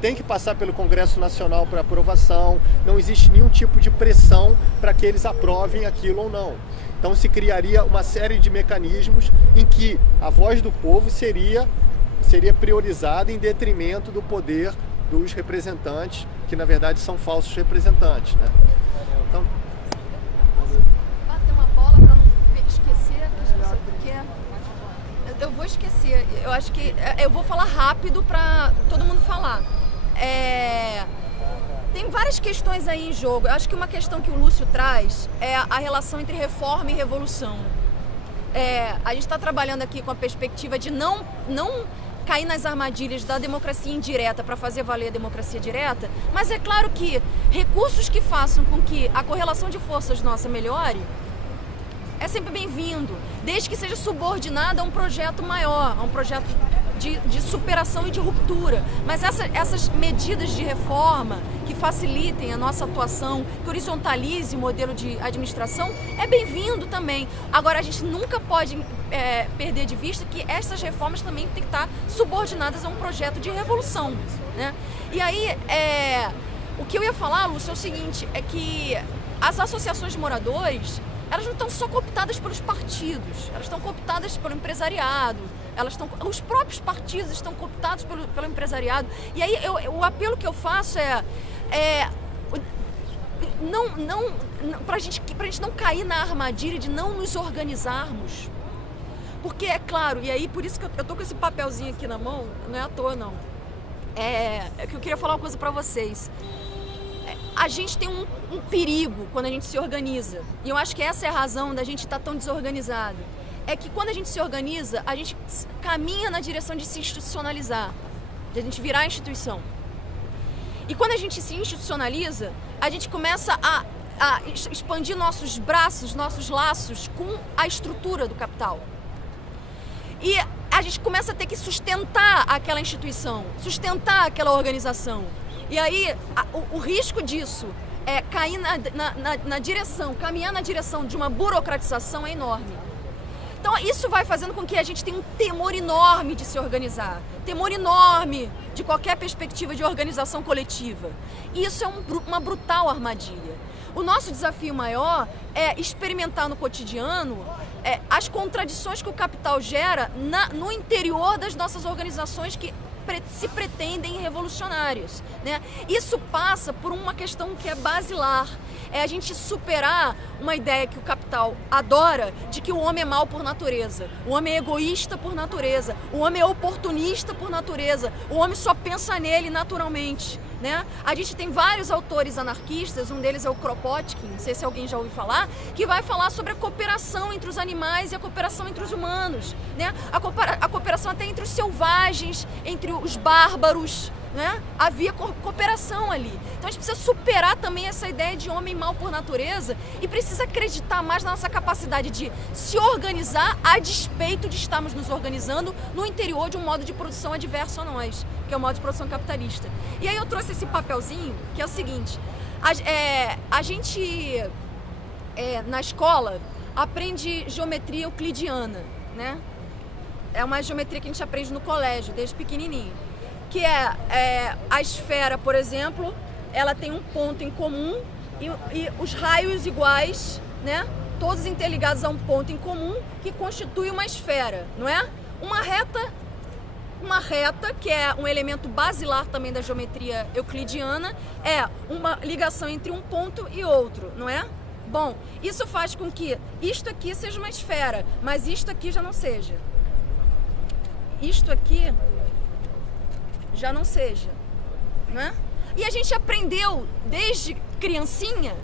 tem que passar pelo Congresso Nacional para aprovação, não existe nenhum tipo de pressão para que eles aprovem aquilo ou não. Então se criaria uma série de mecanismos em que a voz do povo seria priorizada em detrimento do poder dos representantes, que na verdade são falsos representantes. Né? Então, bater uma bola para não esquecer, porque eu vou esquecer. Eu acho que eu vou falar rápido para todo mundo falar. Tem várias questões aí em jogo. Eu acho que uma questão que o Lúcio traz é a relação entre reforma e revolução. A gente está trabalhando aqui com a perspectiva de não cair nas armadilhas da democracia indireta para fazer valer a democracia direta, mas é claro que recursos que façam com que a correlação de forças nossa melhore é sempre bem-vindo, desde que seja subordinado a um projeto maior, a um projeto de superação e de ruptura. Mas essas medidas de reforma que facilitem a nossa atuação, que horizontalize o modelo de administração, é bem-vindo também. Agora, a gente nunca pode perder de vista que essas reformas também têm que estar subordinadas a um projeto de revolução. Né? E aí, o que eu ia falar, Lúcio, é o seguinte, é que as associações de moradores, elas não estão só cooptadas pelos partidos, elas estão cooptadas pelo empresariado, os próprios partidos estão cooptados pelo empresariado. E aí o apelo que eu faço para a gente não cair na armadilha de não nos organizarmos. Porque é claro, e aí por isso que eu tô com esse papelzinho aqui na mão, não é à toa não. É que eu queria falar uma coisa para vocês. A gente tem um perigo quando a gente se organiza. E eu acho que essa é a razão da gente estar tão desorganizado. É que quando a gente se organiza, a gente caminha na direção de se institucionalizar, de a gente virar instituição. E quando a gente se institucionaliza, a gente começa a expandir nossos braços, nossos laços com a estrutura do capital. E a gente começa a ter que sustentar aquela instituição, sustentar aquela organização. E aí, o risco disso é cair na direção, caminhar na direção de uma burocratização é enorme. Então, isso vai fazendo com que a gente tenha um temor enorme de se organizar, temor enorme de qualquer perspectiva de organização coletiva. E isso é uma brutal armadilha. O nosso desafio maior é experimentar no cotidiano as contradições que o capital gera no interior das nossas organizações, que se pretendem revolucionários, né? Isso passa por uma questão que é basilar, é a gente superar uma ideia que o capital adora, de que o homem é mau por natureza, o homem é egoísta por natureza, o homem é oportunista por natureza, o homem só pensa nele naturalmente, né? A gente tem vários autores anarquistas, um deles é o Kropotkin, não sei se alguém já ouviu falar, que vai falar sobre a cooperação entre os animais e a cooperação entre os humanos, né? A cooperação até entre os selvagens, entre os bárbaros, né? Havia cooperação ali. Então a gente precisa superar também essa ideia de homem mau por natureza e precisa acreditar mais na nossa capacidade de se organizar a despeito de estarmos nos organizando no interior de um modo de produção adverso a nós, que é o modo de produção capitalista. E aí eu trouxe esse papelzinho, que é o seguinte, a gente na escola aprende geometria euclidiana, né? É uma geometria que a gente aprende no colégio, desde pequenininho. Que a esfera, por exemplo, ela tem um ponto em comum e os raios iguais, né? Todos interligados a um ponto em comum que constitui uma esfera, não é? Uma reta, que é um elemento basilar também da geometria euclidiana, é uma ligação entre um ponto e outro, não é? Bom, isso faz com que isto aqui seja uma esfera, mas isto aqui já não seja. Isto aqui já não seja, né? E a gente aprendeu desde criancinha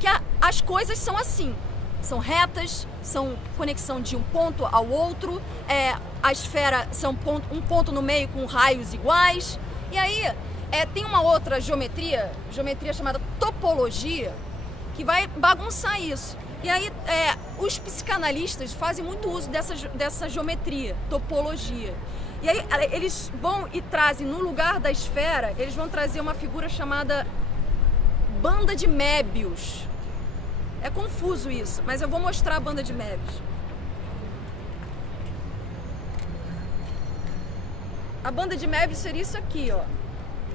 que as coisas são assim, são retas, são conexão de um ponto ao outro, a esfera são um ponto no meio com raios iguais. E aí tem uma outra geometria chamada topologia, que vai bagunçar isso. E aí os psicanalistas fazem muito uso dessa geometria, topologia. E aí eles vão e trazem, no lugar da esfera, eles vão trazer uma figura chamada banda de Mébius. É confuso isso, mas eu vou mostrar a banda de Mébius. A banda de Mébius seria isso aqui, ó.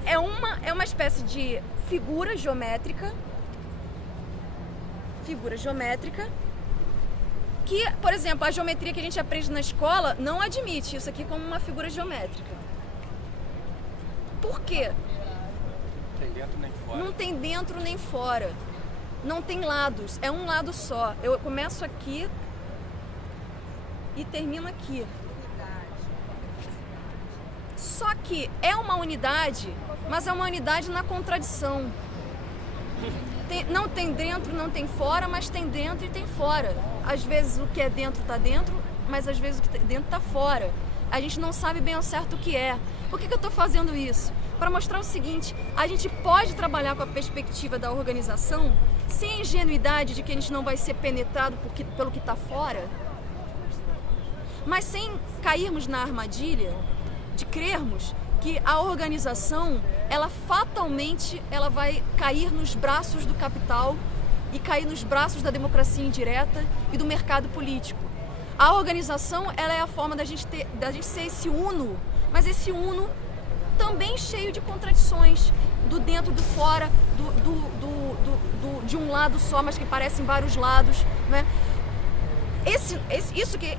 É uma espécie de figura geométrica que, por exemplo, a geometria que a gente aprende na escola não admite isso aqui como uma figura geométrica. Por quê? Tem dentro nem fora. Não tem dentro nem fora. Não tem lados, é um lado só. Eu começo aqui e termino aqui. Só que é uma unidade, mas é uma unidade na contradição. Não tem dentro, não tem fora, mas tem dentro e tem fora. Às vezes o que é dentro está dentro, mas às vezes o que é dentro está fora. A gente não sabe bem ao certo o que é. Por que eu estou fazendo isso? Para mostrar o seguinte, a gente pode trabalhar com a perspectiva da organização sem a ingenuidade de que a gente não vai ser penetrado pelo que está fora, mas sem cairmos na armadilha de crermos que a organização, ela fatalmente vai cair nos braços do capital e cair nos braços da democracia indireta e do mercado político. A organização, ela é a forma da gente ser esse uno, mas esse uno também cheio de contradições, do dentro, do fora, de um lado só, mas que parecem vários lados, né? Isso que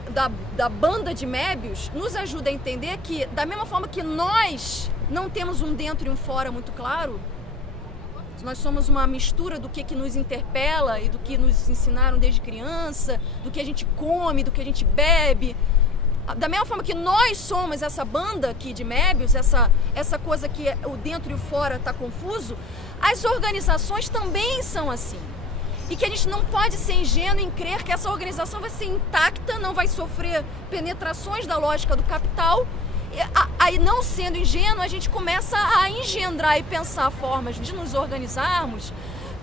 da banda de Mébius nos ajuda a entender que, da mesma forma que nós não temos um dentro e um fora muito claro, nós somos uma mistura do que nos interpela e do que nos ensinaram desde criança, do que a gente come, do que a gente bebe. Da mesma forma que nós somos essa banda aqui de Mébius, essa coisa que o dentro e o fora está confuso, as organizações também são assim. E que a gente não pode ser ingênuo em crer que essa organização vai ser intacta, não vai sofrer penetrações da lógica do capital. Aí, não sendo ingênuo, a gente começa a engendrar e pensar formas de nos organizarmos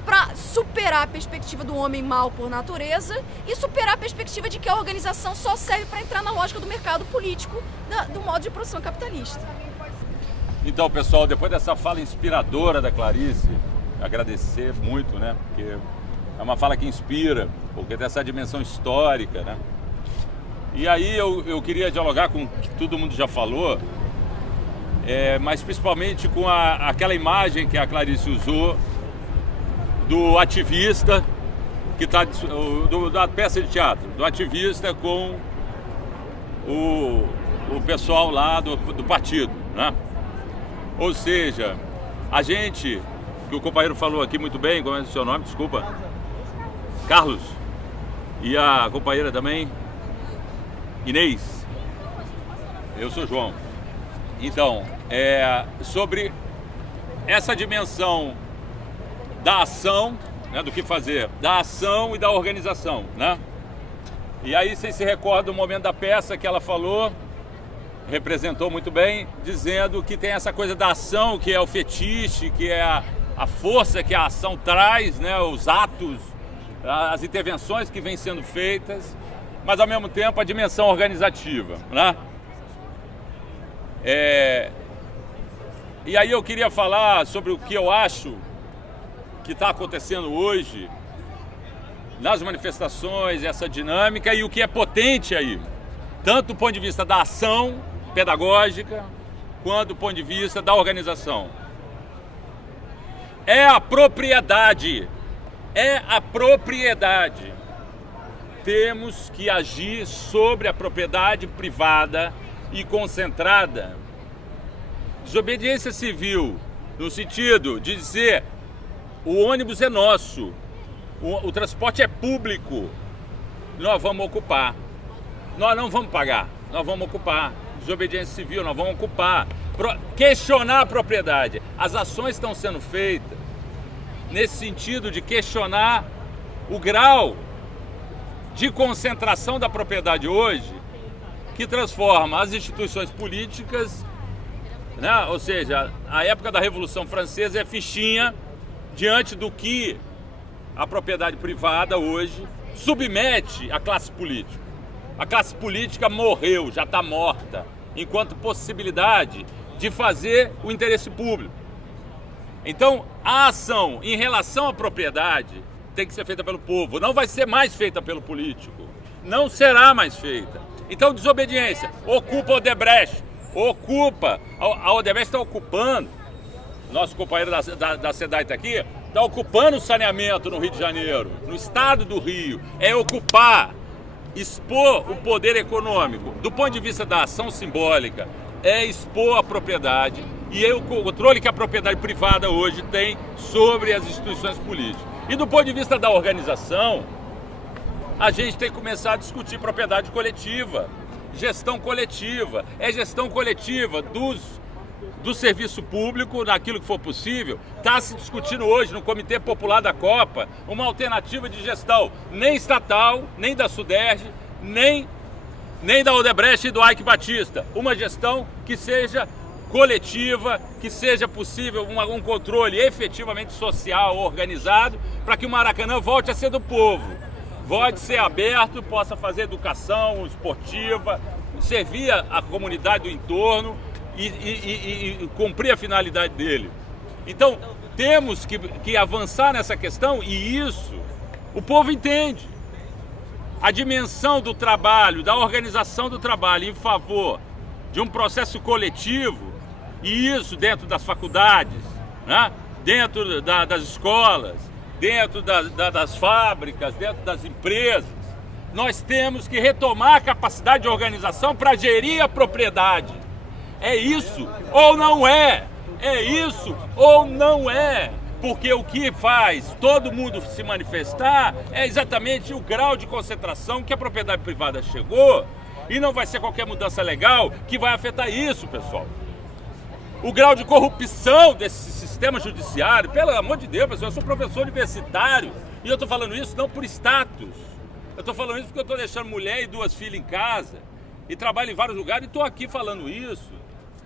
para superar a perspectiva do homem mau por natureza e superar a perspectiva de que a organização só serve para entrar na lógica do mercado político, do modo de produção capitalista. Então, pessoal, depois dessa fala inspiradora da Clarice, agradecer muito, né? Porque é uma fala que inspira, porque tem essa dimensão histórica, né? E aí eu queria dialogar com o que todo mundo já falou, mas principalmente com aquela imagem que a Clarice usou do ativista, que está da peça de teatro, do ativista com o pessoal lá do partido. né? Ou seja, a gente, que o companheiro falou aqui muito bem, como é o seu nome, desculpa? Carlos. E a companheira também, Inês. Eu sou João. Então, sobre essa dimensão da ação, né, do que fazer, da ação e da organização, né? E aí vocês se recordam do momento da peça que ela falou, representou muito bem, dizendo que tem essa coisa da ação, que é o fetiche, que é a força que a ação traz, né, os atos, as intervenções que vêm sendo feitas, mas ao mesmo tempo a dimensão organizativa, né? E aí eu queria falar sobre o que eu acho que está acontecendo hoje nas manifestações, essa dinâmica e o que é potente aí, tanto do ponto de vista da ação pedagógica, quanto do ponto de vista da organização. É a propriedade. Temos que agir sobre a propriedade privada e concentrada. Desobediência civil, no sentido de dizer, o ônibus é nosso, o transporte é público, nós vamos ocupar. Nós não vamos pagar, nós vamos ocupar. Desobediência civil, nós vamos ocupar. Questionar a propriedade. As ações estão sendo feitas nesse sentido de questionar o grau de concentração da propriedade hoje, que transforma as instituições políticas, né? Ou seja, a época da Revolução Francesa é fichinha diante do que a propriedade privada hoje submete à classe política. A classe política morreu, já está morta, enquanto possibilidade de fazer o interesse público. Então, a ação em relação à propriedade tem que ser feita pelo povo, não vai ser mais feita pelo político, não será mais feita. Então, desobediência, ocupa a Odebrecht, a Odebrecht está ocupando, nosso companheiro da SEDAI está aqui, está ocupando o saneamento no Rio de Janeiro, no estado do Rio, é ocupar, expor o poder econômico, do ponto de vista da ação simbólica, é expor a propriedade e o controle que a propriedade privada hoje tem sobre as instituições políticas. E do ponto de vista da organização, a gente tem que começar a discutir propriedade coletiva, gestão coletiva. É gestão coletiva do serviço público, naquilo que for possível. Está se discutindo hoje no Comitê Popular da Copa uma alternativa de gestão, nem estatal, nem da Suderge, nem da Odebrecht e do Ike Batista. Uma gestão que seja coletiva, que seja possível um controle efetivamente social, organizado, para que o Maracanã volte a ser do povo, volte a ser aberto, possa fazer educação esportiva, servir a comunidade do entorno e cumprir a finalidade dele. Então, temos que avançar nessa questão e isso o povo entende. A dimensão do trabalho, da organização do trabalho em favor de um processo coletivo, e isso dentro das faculdades, né? Dentro das escolas, dentro das fábricas, dentro das empresas, nós temos que retomar a capacidade de organização para gerir a propriedade. É isso ou não é? É isso ou não é? Porque o que faz todo mundo se manifestar é exatamente o grau de concentração que a propriedade privada chegou, e não vai ser qualquer mudança legal que vai afetar isso, pessoal. O grau de corrupção desse sistema judiciário, pelo amor de Deus, pessoal, eu sou professor universitário e eu estou falando isso não por status. Eu estou falando isso porque eu estou deixando mulher e 2 filhas em casa e trabalho em vários lugares e estou aqui falando isso.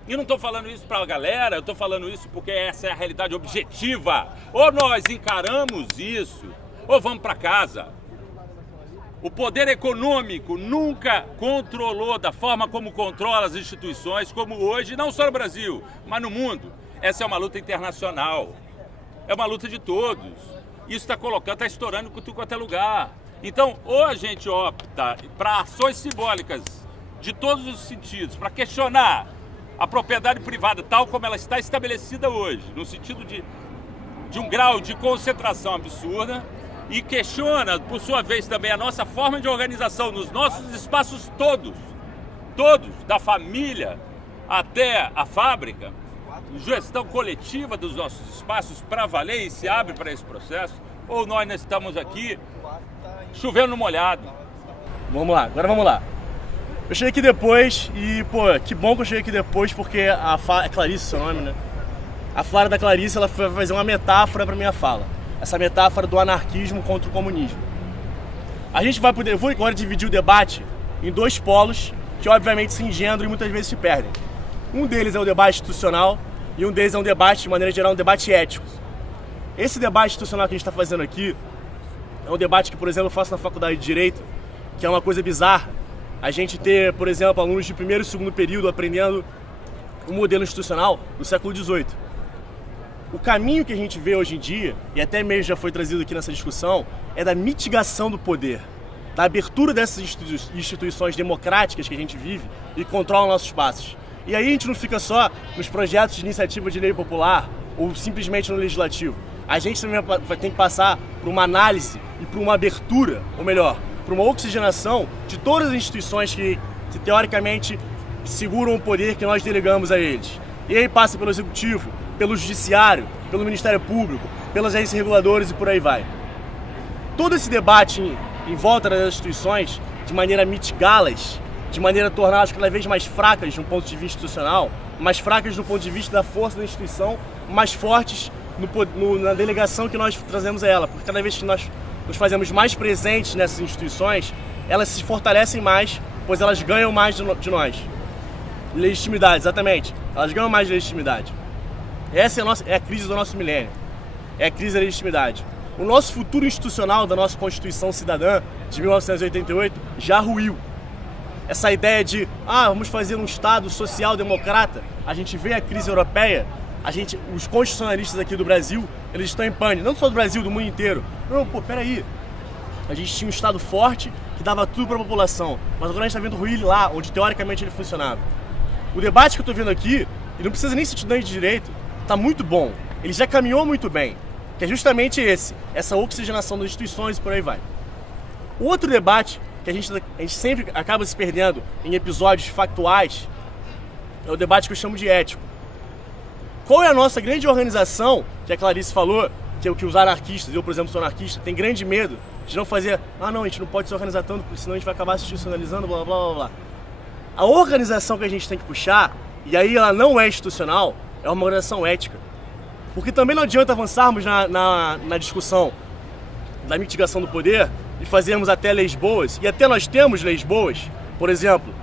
E não estou falando isso para a galera, eu estou falando isso porque essa é a realidade objetiva. Ou nós encaramos isso, ou vamos para casa. O poder econômico nunca controlou da forma como controla as instituições, como hoje, não só no Brasil, mas no mundo. Essa é uma luta internacional, é uma luta de todos. Isso está colocando, está estourando em tudo quanto é lugar. Então, ou a gente opta para ações simbólicas de todos os sentidos, para questionar a propriedade privada tal como ela está estabelecida hoje, no sentido de um grau de concentração absurda, e questiona, por sua vez, também a nossa forma de organização nos nossos espaços todos, da família, até a fábrica, gestão coletiva dos nossos espaços para valer e se abre para esse processo? Ou nós estamos aqui chovendo no molhado? Agora vamos lá. Eu cheguei aqui depois e, pô, que bom que eu cheguei aqui depois, porque é Clarice seu nome, né? A fala da Clarice, ela foi fazer uma metáfora para minha fala. Essa metáfora do anarquismo contra o comunismo. Eu vou agora dividir o debate em dois polos que obviamente se engendram e muitas vezes se perdem. Um deles é o debate institucional e um deles é um debate, de maneira geral, um debate ético. Esse debate institucional que a gente está fazendo aqui é um debate que, por exemplo, eu faço na faculdade de Direito, que é uma coisa bizarra. A gente ter, por exemplo, alunos de primeiro e segundo período aprendendo o modelo institucional do século XVIII. O caminho que a gente vê hoje em dia, e até mesmo já foi trazido aqui nessa discussão, é da mitigação do poder, da abertura dessas instituições democráticas que a gente vive e controlam nossos passos. E aí a gente não fica só nos projetos de iniciativa de lei popular ou simplesmente no legislativo. A gente também vai ter que passar por uma análise e por uma abertura, ou melhor, por uma oxigenação de todas as instituições que teoricamente seguram o poder que nós delegamos a eles. E aí passa pelo Executivo, pelo Judiciário, pelo Ministério Público, pelas agências reguladoras e por aí vai. Todo esse debate em volta das instituições, de maneira a mitigá-las, de maneira a torná-las cada vez mais fracas de um ponto de vista institucional, mais fracas do ponto de vista da força da instituição, mais fortes na delegação que nós trazemos a ela, porque cada vez que nós nos fazemos mais presentes nessas instituições, elas se fortalecem mais, pois elas ganham mais de nós. Legitimidade, exatamente. Elas ganham mais de legitimidade. Essa é a crise do nosso milênio. É a crise da legitimidade. O nosso futuro institucional da nossa Constituição Cidadã de 1988 já ruiu. Essa ideia de, vamos fazer um Estado social-democrata, a gente vê a crise europeia, os constitucionalistas aqui do Brasil, eles estão em pânico, não só do Brasil, do mundo inteiro. Não, peraí. A gente tinha um Estado forte que dava tudo para a população, mas agora a gente está vendo ruir lá, onde teoricamente ele funcionava. O debate que eu estou vendo aqui, e não precisa nem ser estudante de direito, está muito bom. Ele já caminhou muito bem, que é justamente essa oxigenação das instituições e por aí vai. O outro debate que a gente sempre acaba se perdendo em episódios factuais é o debate que eu chamo de ético. Qual é a nossa grande organização, que a Clarice falou, que os anarquistas, eu por exemplo sou anarquista, tem grande medo de não fazer, não, a gente não pode se organizar tanto, porque senão a gente vai acabar se institucionalizando, blá blá blá blá. A organização que a gente tem que puxar, e aí ela não é institucional, é uma organização ética. Porque também não adianta avançarmos na discussão da mitigação do poder e fazermos até leis boas, e até nós temos leis boas. Por exemplo,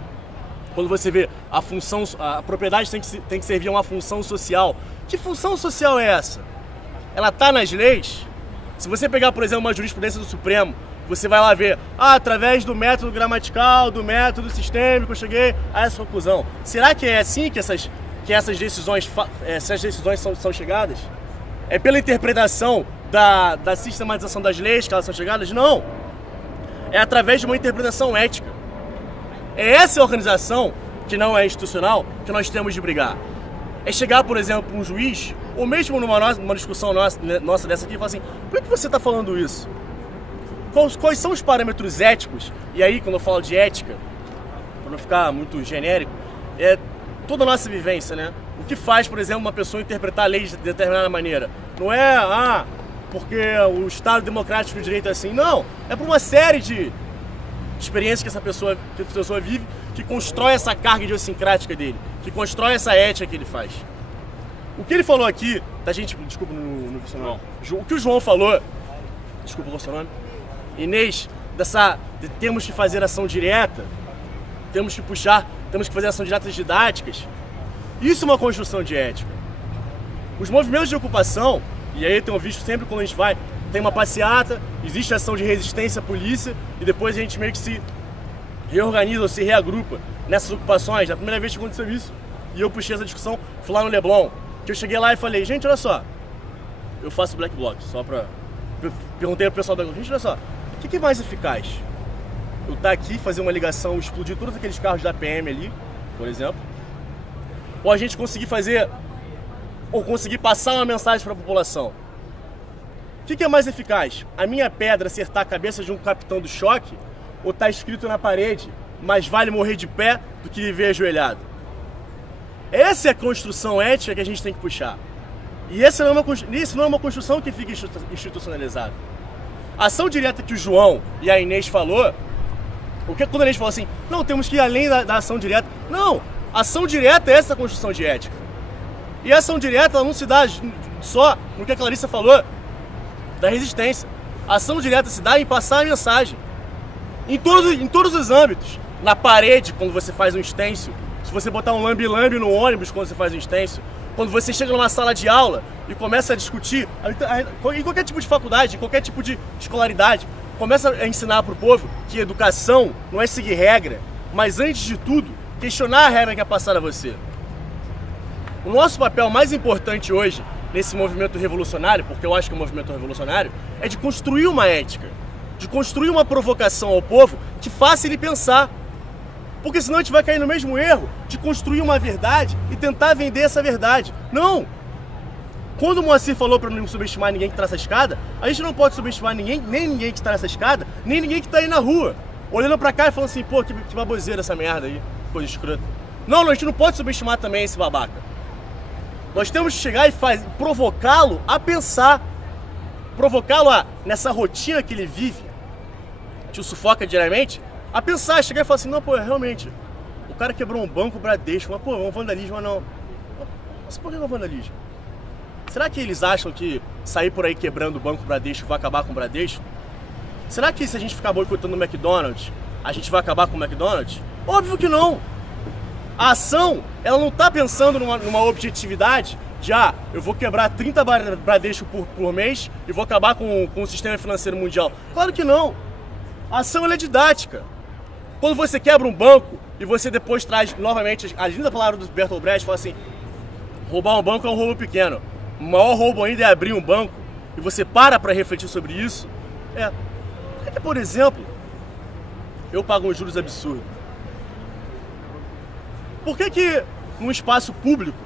quando você vê a propriedade tem que servir a uma função social. Que função social é essa? Ela está nas leis. Se você pegar, por exemplo, uma jurisprudência do Supremo, você vai lá ver, através do método gramatical, do método sistêmico, eu cheguei a essa conclusão. Será que é assim que essas decisões são chegadas? É pela interpretação da sistematização das leis que elas são chegadas? Não. É através de uma interpretação ética. É essa organização, que não é institucional, que nós temos de brigar. É chegar, por exemplo, um juiz, ou mesmo numa discussão nossa dessa aqui, e falar assim, por que você está falando isso? Quais são os parâmetros éticos? E aí, quando eu falo de ética, para não ficar muito genérico, é toda a nossa vivência, né? O que faz, por exemplo, uma pessoa interpretar a lei de determinada maneira? Não é, porque o Estado democrático de direito é assim. Não, é por uma série de experiências que essa pessoa vive, que constrói essa carga idiosincrática dele, que constrói essa ética que ele faz. O que ele falou aqui, da gente, desculpa no seu nome, o que o João falou, desculpa o seu nome, Inês, de temos que fazer ação direta, temos que fazer ação diretas didáticas, isso é uma construção de ética. Os movimentos de ocupação, e aí eu tenho visto sempre quando a gente vai, tem uma passeata, existe ação de resistência à polícia, e depois a gente meio que se reorganiza ou se reagrupa nessas ocupações. A primeira vez que aconteceu isso, e eu puxei essa discussão, fui lá no Leblon, que eu cheguei lá e falei, gente, olha só, eu faço black bloc, perguntei ao pessoal da gente, olha só, o que é mais eficaz? Eu estar aqui, fazer uma ligação, explodir todos aqueles carros da PM ali, por exemplo, ou a gente conseguir passar uma mensagem para a população? O que é mais eficaz? A minha pedra acertar a cabeça de um capitão do choque, ou está escrito na parede, mais vale morrer de pé do que viver ajoelhado? Essa é a construção ética que a gente tem que puxar. E isso não é uma construção que fica institucionalizada. A ação direta que o João e a Inês falou, quando a Inês falou assim, não, temos que ir além da ação direta. Não, a ação direta é essa construção de ética. E a ação direta ela não se dá só no que a Clarissa falou da resistência. A ação direta se dá em passar a mensagem. Em todos os âmbitos. Na parede, quando você faz um stencil. Se você botar um lambe-lambe no ônibus quando você faz um stencil. Quando você chega numa sala de aula e começa a discutir, em qualquer tipo de faculdade, em qualquer tipo de escolaridade, começa a ensinar para o povo que educação não é seguir regra, mas antes de tudo, questionar a regra que é passada a você. O nosso papel mais importante hoje, nesse movimento revolucionário, porque eu acho que é um movimento revolucionário, é de construir uma ética, de construir uma provocação ao povo que faça ele pensar. Porque senão a gente vai cair no mesmo erro de construir uma verdade e tentar vender essa verdade. Não! Quando o Moacir falou para não subestimar ninguém que traça a escada, a gente não pode subestimar ninguém, nem ninguém que traça a escada, nem ninguém que tá aí na rua, olhando pra cá e falando assim, pô, que baboseira essa merda aí, coisa escrota. Não, a gente não pode subestimar também esse babaca. Nós temos que chegar e provocá-lo a pensar, provocá-lo nessa rotina que ele vive, que o sufoca diariamente, a pensar, chegar e falar assim, não, pô, realmente, o cara quebrou um banco Bradesco, mas pô, é um vandalismo, não. Mas por que é um vandalismo? Será que eles acham que sair por aí quebrando o banco Bradesco vai acabar com o Bradesco? Será que se a gente ficar boicotando o McDonald's, a gente vai acabar com o McDonald's? Óbvio que não! A ação, ela não está pensando numa objetividade de, eu vou quebrar 30 Bradesco por mês e vou acabar com o sistema financeiro mundial. Claro que não! A ação, ela é didática. Quando você quebra um banco e você depois traz novamente a linda palavra do Bertolt Brecht, fala assim, roubar um banco é um roubo pequeno. O maior roubo ainda é abrir um banco. E você para refletir sobre isso. Por que, por exemplo, eu pago uns juros absurdos? Por que num espaço público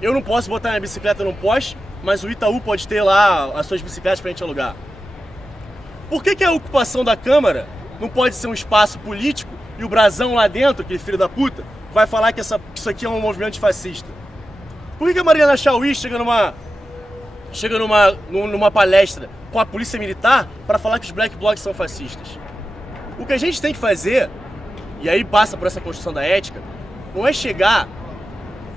eu não posso botar minha bicicleta num poste, mas o Itaú pode ter lá as suas bicicletas pra gente alugar? Por que a ocupação da Câmara não pode ser um espaço político e o brasão lá dentro, aquele filho da puta, vai falar que isso aqui é um movimento fascista? Por que a Mariana Chauí chega numa palestra com a polícia militar para falar que os black blocs são fascistas? O que a gente tem que fazer, e aí passa por essa construção da ética, não é chegar,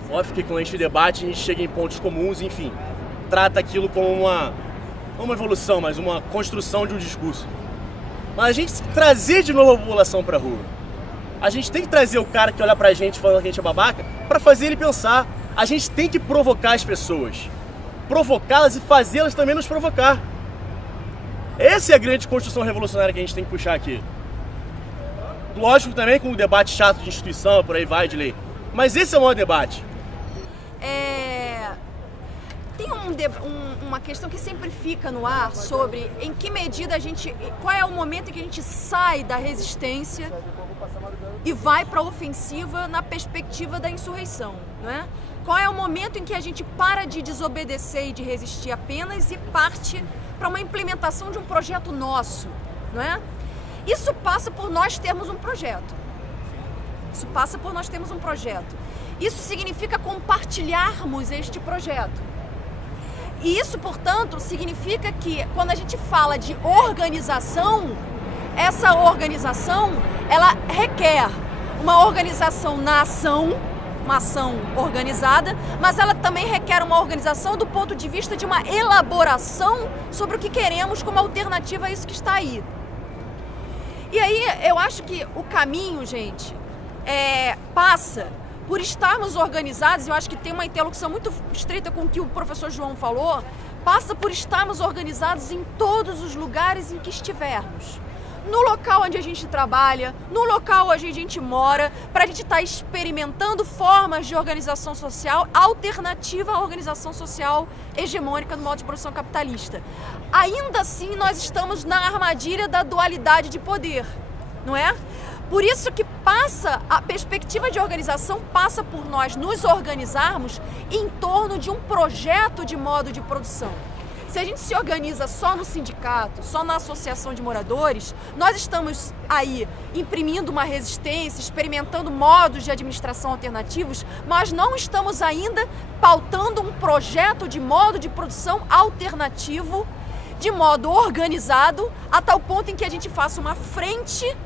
óbvio que quando a gente debate, a gente chega em pontos comuns, enfim, trata aquilo como uma evolução, mas uma construção de um discurso. Mas a gente tem que trazer de novo a população pra rua. A gente tem que trazer o cara que olha pra gente falando que a gente é babaca pra fazer ele pensar. A gente tem que provocar as pessoas. Provocá-las e fazê-las também nos provocar. Essa é a grande construção revolucionária que a gente tem que puxar aqui. Lógico também com o debate chato de instituição, por aí vai, de lei. Mas esse é o maior debate. Tem uma questão que sempre fica no ar sobre em que medida qual é o momento em que a gente sai da resistência e vai para a ofensiva na perspectiva da insurreição, não é? Qual é o momento em que a gente para de desobedecer e de resistir apenas e parte para uma implementação de um projeto nosso, não é? Isso passa por nós termos um projeto. Isso significa compartilharmos este projeto. E isso, portanto, significa que quando a gente fala de organização, essa organização, ela requer uma organização na ação, uma ação organizada, mas ela também requer uma organização do ponto de vista de uma elaboração sobre o que queremos como alternativa a isso que está aí. E aí eu acho que o caminho, gente, passa por estarmos organizados, eu acho que tem uma interlocução muito estreita com o que o professor João falou, passa por estarmos organizados em todos os lugares em que estivermos. No local onde a gente trabalha, no local onde a gente mora, para a gente estar experimentando formas de organização social alternativa à organização social hegemônica do modo de produção capitalista. Ainda assim, nós estamos na armadilha da dualidade de poder, não é? Por isso que a perspectiva de organização passa por nós nos organizarmos em torno de um projeto de modo de produção. Se a gente se organiza só no sindicato, só na associação de moradores, nós estamos aí imprimindo uma resistência, experimentando modos de administração alternativos, mas não estamos ainda pautando um projeto de modo de produção alternativo, de modo organizado, a tal ponto em que a gente faça uma frente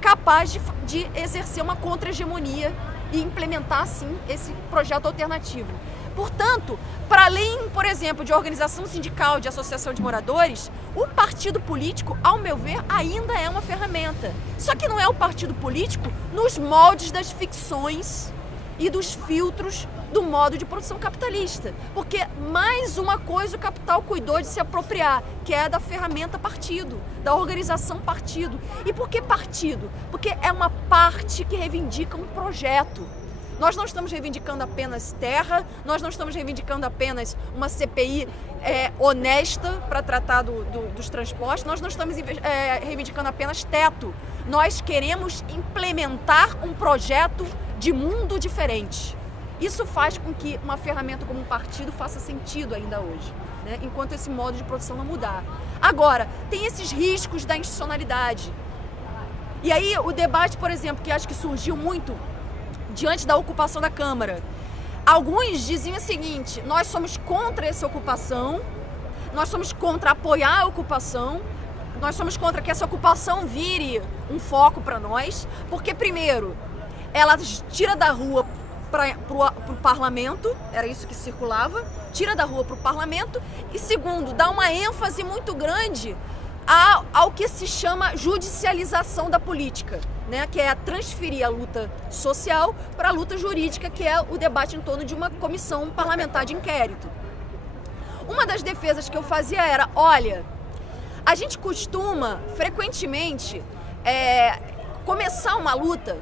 capaz de exercer uma contra-hegemonia e implementar, sim, esse projeto alternativo. Portanto, para além, por exemplo, de organização sindical, de associação de moradores, o partido político, ao meu ver, ainda é uma ferramenta. Só que não é o partido político nos moldes das ficções e dos filtros do modo de produção capitalista. Porque mais uma coisa o capital cuidou de se apropriar, que é da ferramenta partido, da organização partido. E por que partido? Porque é uma parte que reivindica um projeto. Nós não estamos reivindicando apenas terra, nós não estamos reivindicando apenas uma CPI honesta para tratar dos transportes, nós não estamos reivindicando apenas teto. Nós queremos implementar um projeto de mundo diferente. Isso faz com que uma ferramenta como um partido faça sentido ainda hoje, né? Enquanto esse modo de produção não mudar. Agora, tem esses riscos da institucionalidade. E aí o debate, por exemplo, que acho que surgiu muito diante da ocupação da Câmara. Alguns diziam o seguinte: nós somos contra essa ocupação, nós somos contra apoiar a ocupação, nós somos contra que essa ocupação vire um foco para nós, porque primeiro, ela tira da rua para o parlamento, era isso que circulava, tira da rua para o parlamento, e segundo, dá uma ênfase muito grande ao que se chama judicialização da política, né? Que é transferir a luta social para a luta jurídica, que é o debate em torno de uma comissão parlamentar de inquérito. Uma das defesas que eu fazia era, olha, a gente costuma frequentemente começar uma luta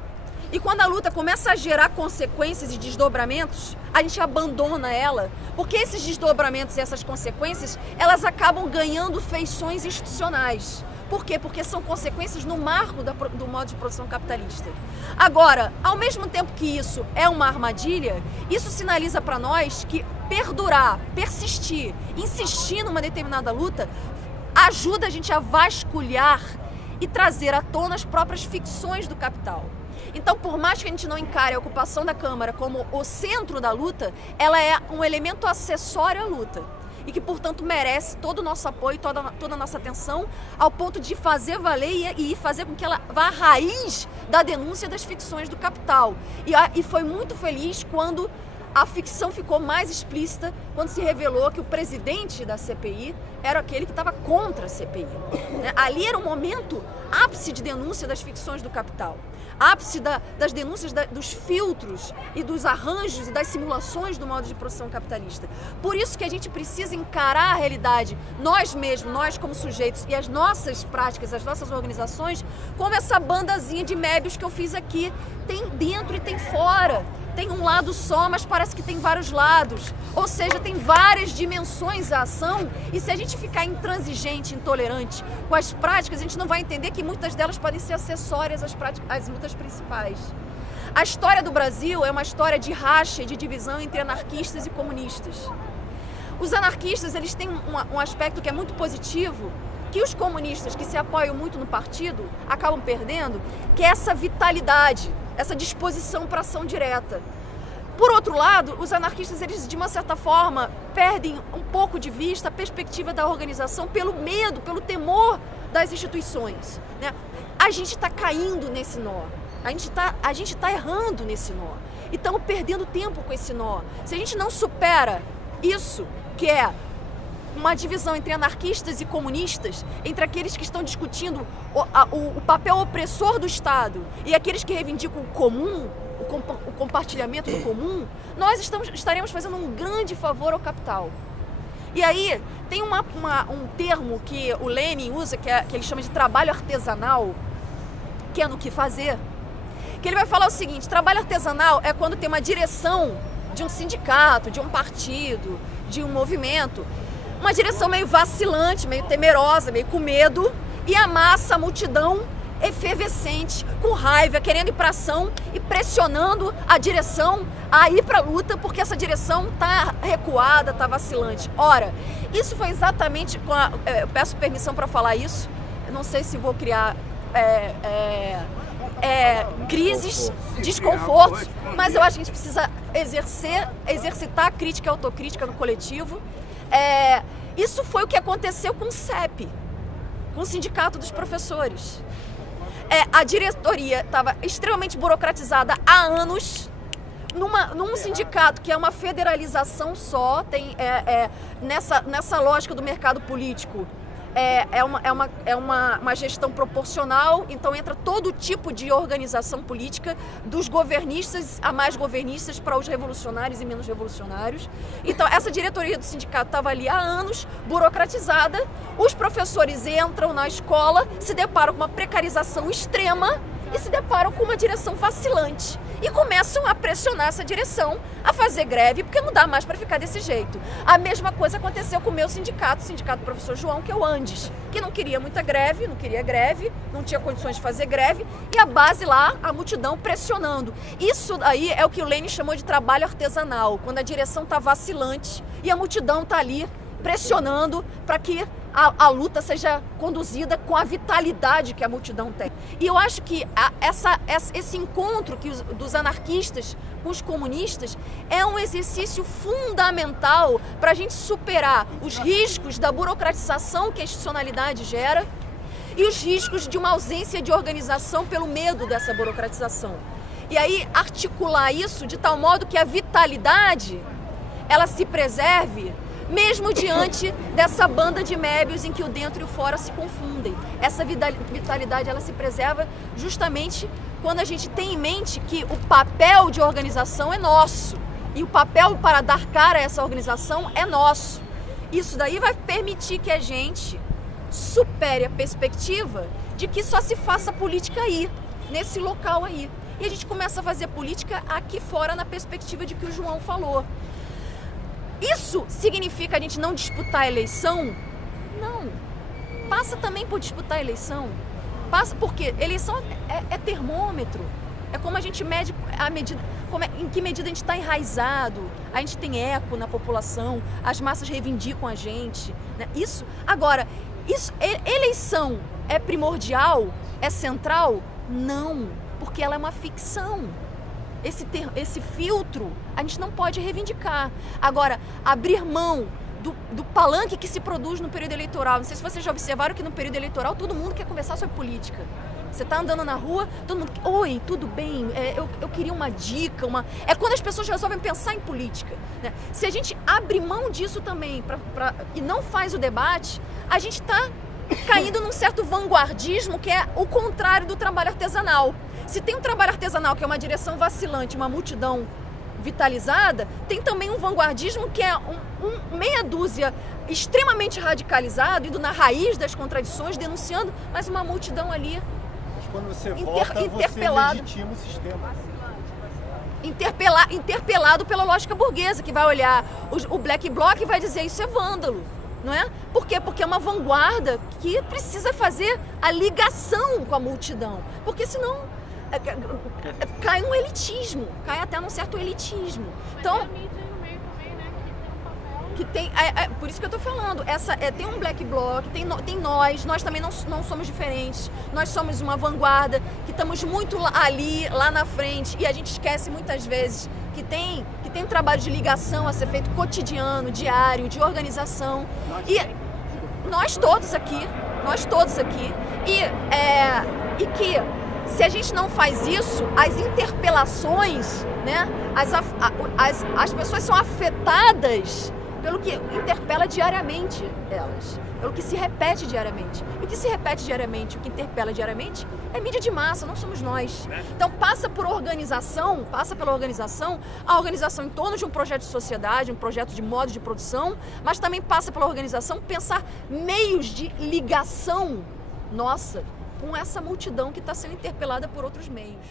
e quando a luta começa a gerar consequências e desdobramentos, a gente abandona ela, porque esses desdobramentos e essas consequências, elas acabam ganhando feições institucionais. Por quê? Porque são consequências no marco do modo de produção capitalista. Agora, ao mesmo tempo que isso é uma armadilha, isso sinaliza para nós que perdurar, persistir, insistir numa determinada luta, ajuda a gente a vasculhar e trazer à tona as próprias ficções do capital. Então, por mais que a gente não encare a ocupação da Câmara como o centro da luta, ela é um elemento acessório à luta e que, portanto, merece todo o nosso apoio, toda a nossa atenção, ao ponto de fazer valer e fazer com que ela vá à raiz da denúncia das ficções do capital. E foi muito feliz quando a ficção ficou mais explícita, quando se revelou que o presidente da CPI era aquele que estava contra a CPI. Ali era o momento ápice de denúncia das ficções do capital. Ápice das denúncias dos filtros e dos arranjos e das simulações do modo de produção capitalista. Por isso que a gente precisa encarar a realidade, nós mesmos, nós como sujeitos e as nossas práticas, as nossas organizações, como essa bandazinha de Mébius que eu fiz aqui. Tem dentro e tem fora. Tem um lado só, mas parece que tem vários lados. Ou seja, tem várias dimensões à ação, e se a gente ficar intransigente, intolerante com as práticas, a gente não vai entender que muitas delas podem ser acessórias às lutas principais. A história do Brasil é uma história de racha e de divisão entre anarquistas e comunistas. Os anarquistas, eles têm um aspecto que é muito positivo, que os comunistas que se apoiam muito no partido acabam perdendo, que é essa vitalidade, essa disposição para ação direta. Por outro lado, os anarquistas, eles de uma certa forma perdem um pouco de vista a perspectiva da organização pelo medo, pelo temor das instituições, né? A gente está caindo nesse nó, a gente tá errando nesse nó e estamos perdendo tempo com esse nó. Se a gente não supera isso, que é uma divisão entre anarquistas e comunistas, entre aqueles que estão discutindo o papel opressor do Estado e aqueles que reivindicam o comum, o compartilhamento do comum, nós estaremos fazendo um grande favor ao capital. E aí tem um termo que o Lenin usa, que ele chama de trabalho artesanal, que é no que fazer, que ele vai falar o seguinte: trabalho artesanal é quando tem uma direção de um sindicato, de um partido, de um movimento, uma direção meio vacilante, meio temerosa, meio com medo, e a massa, a multidão, efervescente, com raiva, querendo ir para ação e pressionando a direção a ir para a luta, porque essa direção está recuada, está vacilante. Ora, isso foi exatamente eu peço permissão para falar isso, eu não sei se vou criar crises, desconfortos, mas eu acho que a gente precisa exercitar a crítica e a autocrítica no coletivo. Isso foi o que aconteceu com o CEP, com o Sindicato dos Professores. A diretoria estava extremamente burocratizada há anos, num sindicato que é uma federalização só, nessa lógica do mercado político. É uma gestão proporcional, então entra todo tipo de organização política, dos governistas a mais governistas, para os revolucionários e menos revolucionários. Então essa diretoria do sindicato estava ali há anos, burocratizada, os professores entram na escola, se deparam com uma precarização extrema e se deparam com uma direção vacilante. E começam a pressionar essa direção a fazer greve, porque não dá mais para ficar desse jeito. A mesma coisa aconteceu com o meu sindicato, o Sindicato do Professor João, que é o Andes, que não queria muita greve, não tinha condições de fazer greve, e a base lá, a multidão pressionando. Isso aí é o que o Lênin chamou de trabalho artesanal, quando a direção está vacilante e a multidão está ali pressionando para que a luta seja conduzida com a vitalidade que a multidão tem. E eu acho que esse encontro dos anarquistas com os comunistas é um exercício fundamental para a gente superar os riscos da burocratização que a institucionalidade gera e os riscos de uma ausência de organização pelo medo dessa burocratização. E aí articular isso de tal modo que a vitalidade ela se preserve mesmo diante dessa banda de Mébius em que o dentro e o fora se confundem. Essa vitalidade ela se preserva justamente quando a gente tem em mente que o papel de organização é nosso e o papel para dar cara a essa organização é nosso. Isso daí vai permitir que a gente supere a perspectiva de que só se faça política aí, nesse local aí. E a gente começa a fazer política aqui fora na perspectiva de que o João falou. Isso significa a gente não disputar a eleição? Não. Passa também por disputar a eleição. Passa porque eleição é termômetro. É como a gente mede em que medida a gente está enraizado, a gente tem eco na população, as massas reivindicam a gente. Né? Eleição é primordial? É central? Não, porque ela é uma ficção. Esse filtro a gente não pode reivindicar. Agora, abrir mão do palanque que se produz no período eleitoral. Não sei se vocês já observaram que no período eleitoral todo mundo quer conversar sobre política. Você está andando na rua, todo mundo... Oi, tudo bem? Eu queria uma dica, É quando as pessoas resolvem pensar em política. Né? Se a gente abre mão disso também e não faz o debate, a gente está caindo num certo vanguardismo que é o contrário do trabalho artesanal. Se tem um trabalho artesanal que é uma direção vacilante, uma multidão vitalizada, tem também um vanguardismo que é meia dúzia extremamente radicalizado, indo na raiz das contradições, denunciando, mas uma multidão ali mas quando você vota, você legitima o sistema. Interpelado pela lógica burguesa, que vai olhar o Black Bloc e vai dizer isso é vândalo. Não é? Por quê? Porque é uma vanguarda que precisa fazer a ligação com a multidão. Porque senão cai um elitismo, cai até num certo elitismo. Então, que tem, por isso que eu estou falando, tem um Black Bloc, tem nós também não somos diferentes, nós somos uma vanguarda, que estamos muito lá na frente, e a gente esquece muitas vezes que tem um trabalho de ligação a ser feito cotidiano, diário, de organização, e nós todos aqui, e que se a gente não faz isso, as interpelações, né, as pessoas são afetadas pelo que interpela diariamente elas, pelo que se repete diariamente. E o que se repete diariamente, o que interpela diariamente, é mídia de massa, não somos nós. Então passa pela organização, a organização em torno de um projeto de sociedade, um projeto de modo de produção, mas também passa pela organização pensar meios de ligação nossa com essa multidão que está sendo interpelada por outros meios.